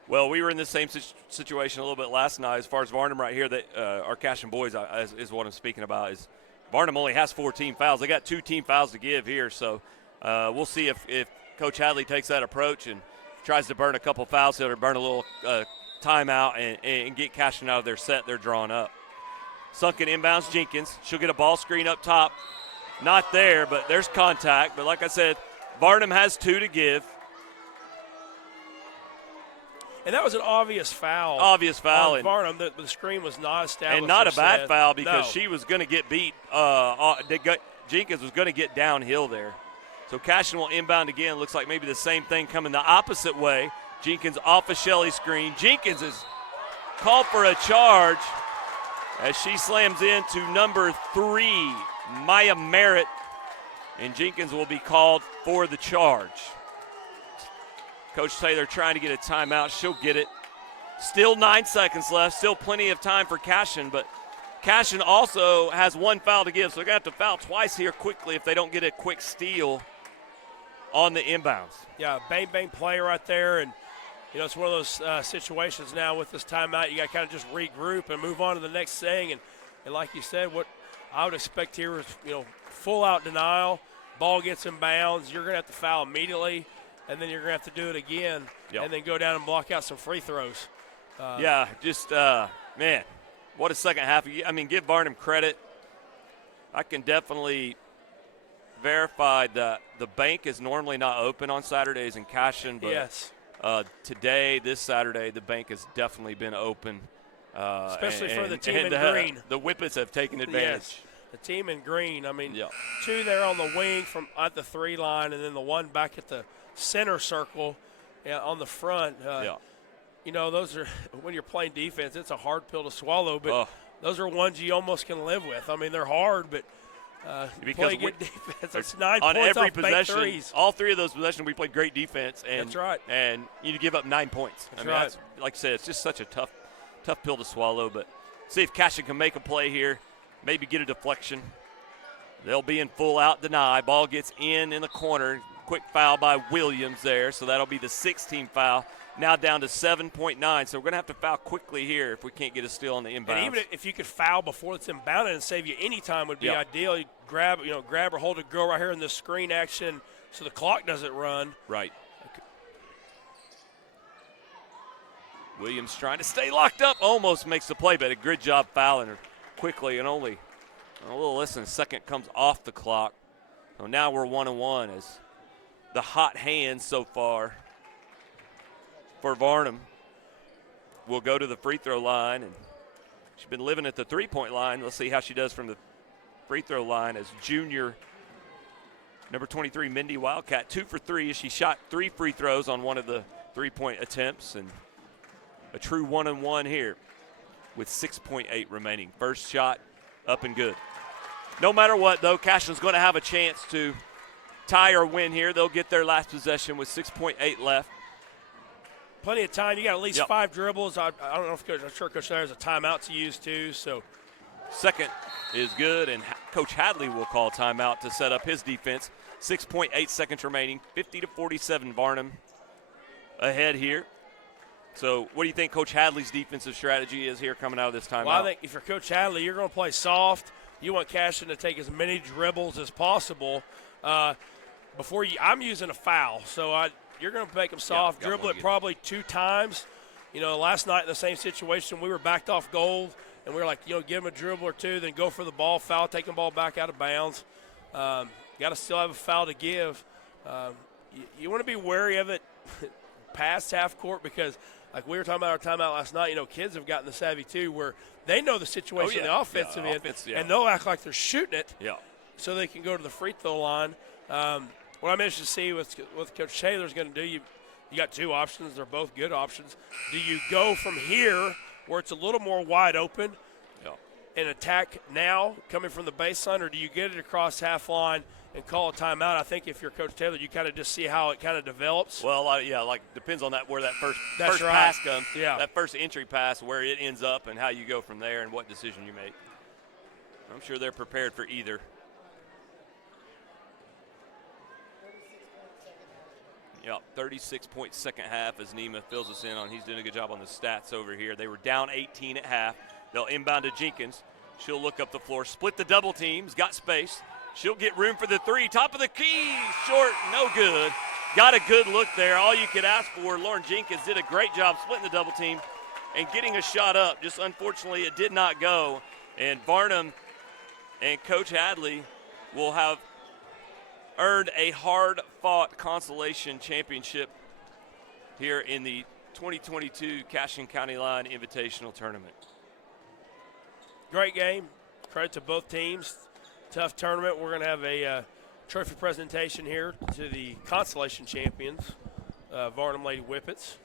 Well, we were in the same situation a little bit last night as far as Varnum right here. That our Cashion boys is what I'm speaking about. Is Varnum only has 4 team fouls. They got 2 team fouls to give here. So we'll see if Coach Hadley takes that approach and tries to burn a couple fouls or burn a little timeout and get Cashion out of their set they're drawing up. Sunken inbounds Jenkins. She'll get a ball screen up top. Not there, but there's contact. But like I said, Varnum has 2 to give. And that was an obvious foul. Obvious foul. On Varnum. The screen was not established. And not a bad Seth. foul because No. she was going to get beat. Jenkins was going to get downhill there. So Cashion will inbound again. Looks like maybe the same thing coming the opposite way. Jenkins off of Shelley's screen. Jenkins is called for a charge as she slams into number 3, Maya Merritt. And Jenkins will be called for the charge. Coach Taylor trying to get a timeout. She'll get it. Still 9 seconds left. Still plenty of time for Cashion, but Cashion also has 1 foul to give, so they're going to have to foul twice here quickly if they don't get a quick steal on the inbounds. Yeah, bang play right there, and it's one of those situations now with this timeout. You got to kind of just regroup and move on to the next thing. And like you said, what I would expect here is full out denial. Ball gets in bounds. You're going to have to foul immediately, and then you're going to have to do it again, and then go down and block out some free throws. Man, what a second half. I mean, give Varnum credit. I can definitely verify that the bank is normally not open on Saturdays in Cashion, but yes. This Saturday, the bank has definitely been open. Especially for the team in green. The Whippets have taken advantage. Yes. The team in green. I mean, 2 there on the wing from at the 3 line, and then the 1 back at the center circle on the front. Those are, when you're playing defense, it's a hard pill to swallow, but those are ones you almost can live with. I mean, they're hard, but play good defense. That's 9 on points every off possession. threes. All 3 of those possessions, we played great defense. And, that's right. And you give up 9 points. That's right. That's, like I said, it's just such a tough pill to swallow. But see if Cashion can make a play here, maybe get a deflection. They'll be in full out deny. Ball gets in the corner. Quick foul by Williams there, so that'll be the 16th foul. Now down to 7.9, so we're going to have to foul quickly here if we can't get a steal on the inbounds. And even if you could foul before it's inbounded and save you any time would be ideal. You grab or hold a girl right here in the screen action so the clock doesn't run. Right. Williams trying to stay locked up, almost makes the play, but a good job fouling her quickly, and only a little less than a second comes off the clock. So now we're 1-1 as the hot hand so far for Varnum will go to the free throw line, and she's been living at the 3-point line. Let's see how she does from the free throw line as junior number 23 Mindy Wildcat, 2 for 3. She shot 3 free throws on one of the 3-point attempts, and a true 1-on-1 here with 6.8 remaining. First shot up and good. No matter what, though, Cashion's going to have a chance to tie or win here. They'll get their last possession with 6.8 left. Plenty of time. You got at least 5 dribbles. I don't know if I'm sure Coach Taylor has a timeout to use too. So, second is good, and Coach Hadley will call timeout to set up his defense. 6.8 seconds remaining. 50-47 Varnum ahead here. So, what do you think Coach Hadley's defensive strategy is here coming out of this timeout? Well, I think if you're Coach Hadley, you're going to play soft. You want Cashion to take as many dribbles as possible. I'm using a foul, so you're going to make them soft, dribble it probably 2 times. Last night in the same situation, we were backed off goal, and we were like, give them a dribble or 2, then go for the ball, foul, take the ball back out of bounds. Got to still have a foul to give. You want to be wary of it past half court because, like we were talking about our timeout last night, kids have gotten the savvy too where they know the situation the offensive end, and they'll act like they're shooting it so they can go to the free throw line. What I'm interested to see what Coach Taylor's going to do, you got 2 options. They're both good options. Do you go from here where it's a little more wide open and attack now coming from the baseline, or do you get it across half line and call a timeout? I think if you're Coach Taylor, you kind of just see how it kind of develops. Well, depends on where that first right. pass comes. Yeah. That first entry pass, where it ends up and how you go from there and what decision you make. I'm sure they're prepared for either. 36-point second half as Nima fills us in on. He's doing a good job on the stats over here. They were down 18 at half. They'll inbound to Jenkins. She'll look up the floor, split the double teams, got space. She'll get room for the 3. Top of the key, short, no good. Got a good look there. All you could ask for. Lauren Jenkins did a great job splitting the double team and getting a shot up. Just unfortunately, it did not go. And Varnum and Coach Hadley will have earned a hard-fought consolation championship here in the 2022 Cashion County Line Invitational Tournament. Great game. Credit to both teams. Tough tournament. We're going to have a trophy presentation here to the consolation champions, Varnum Lady Whippets.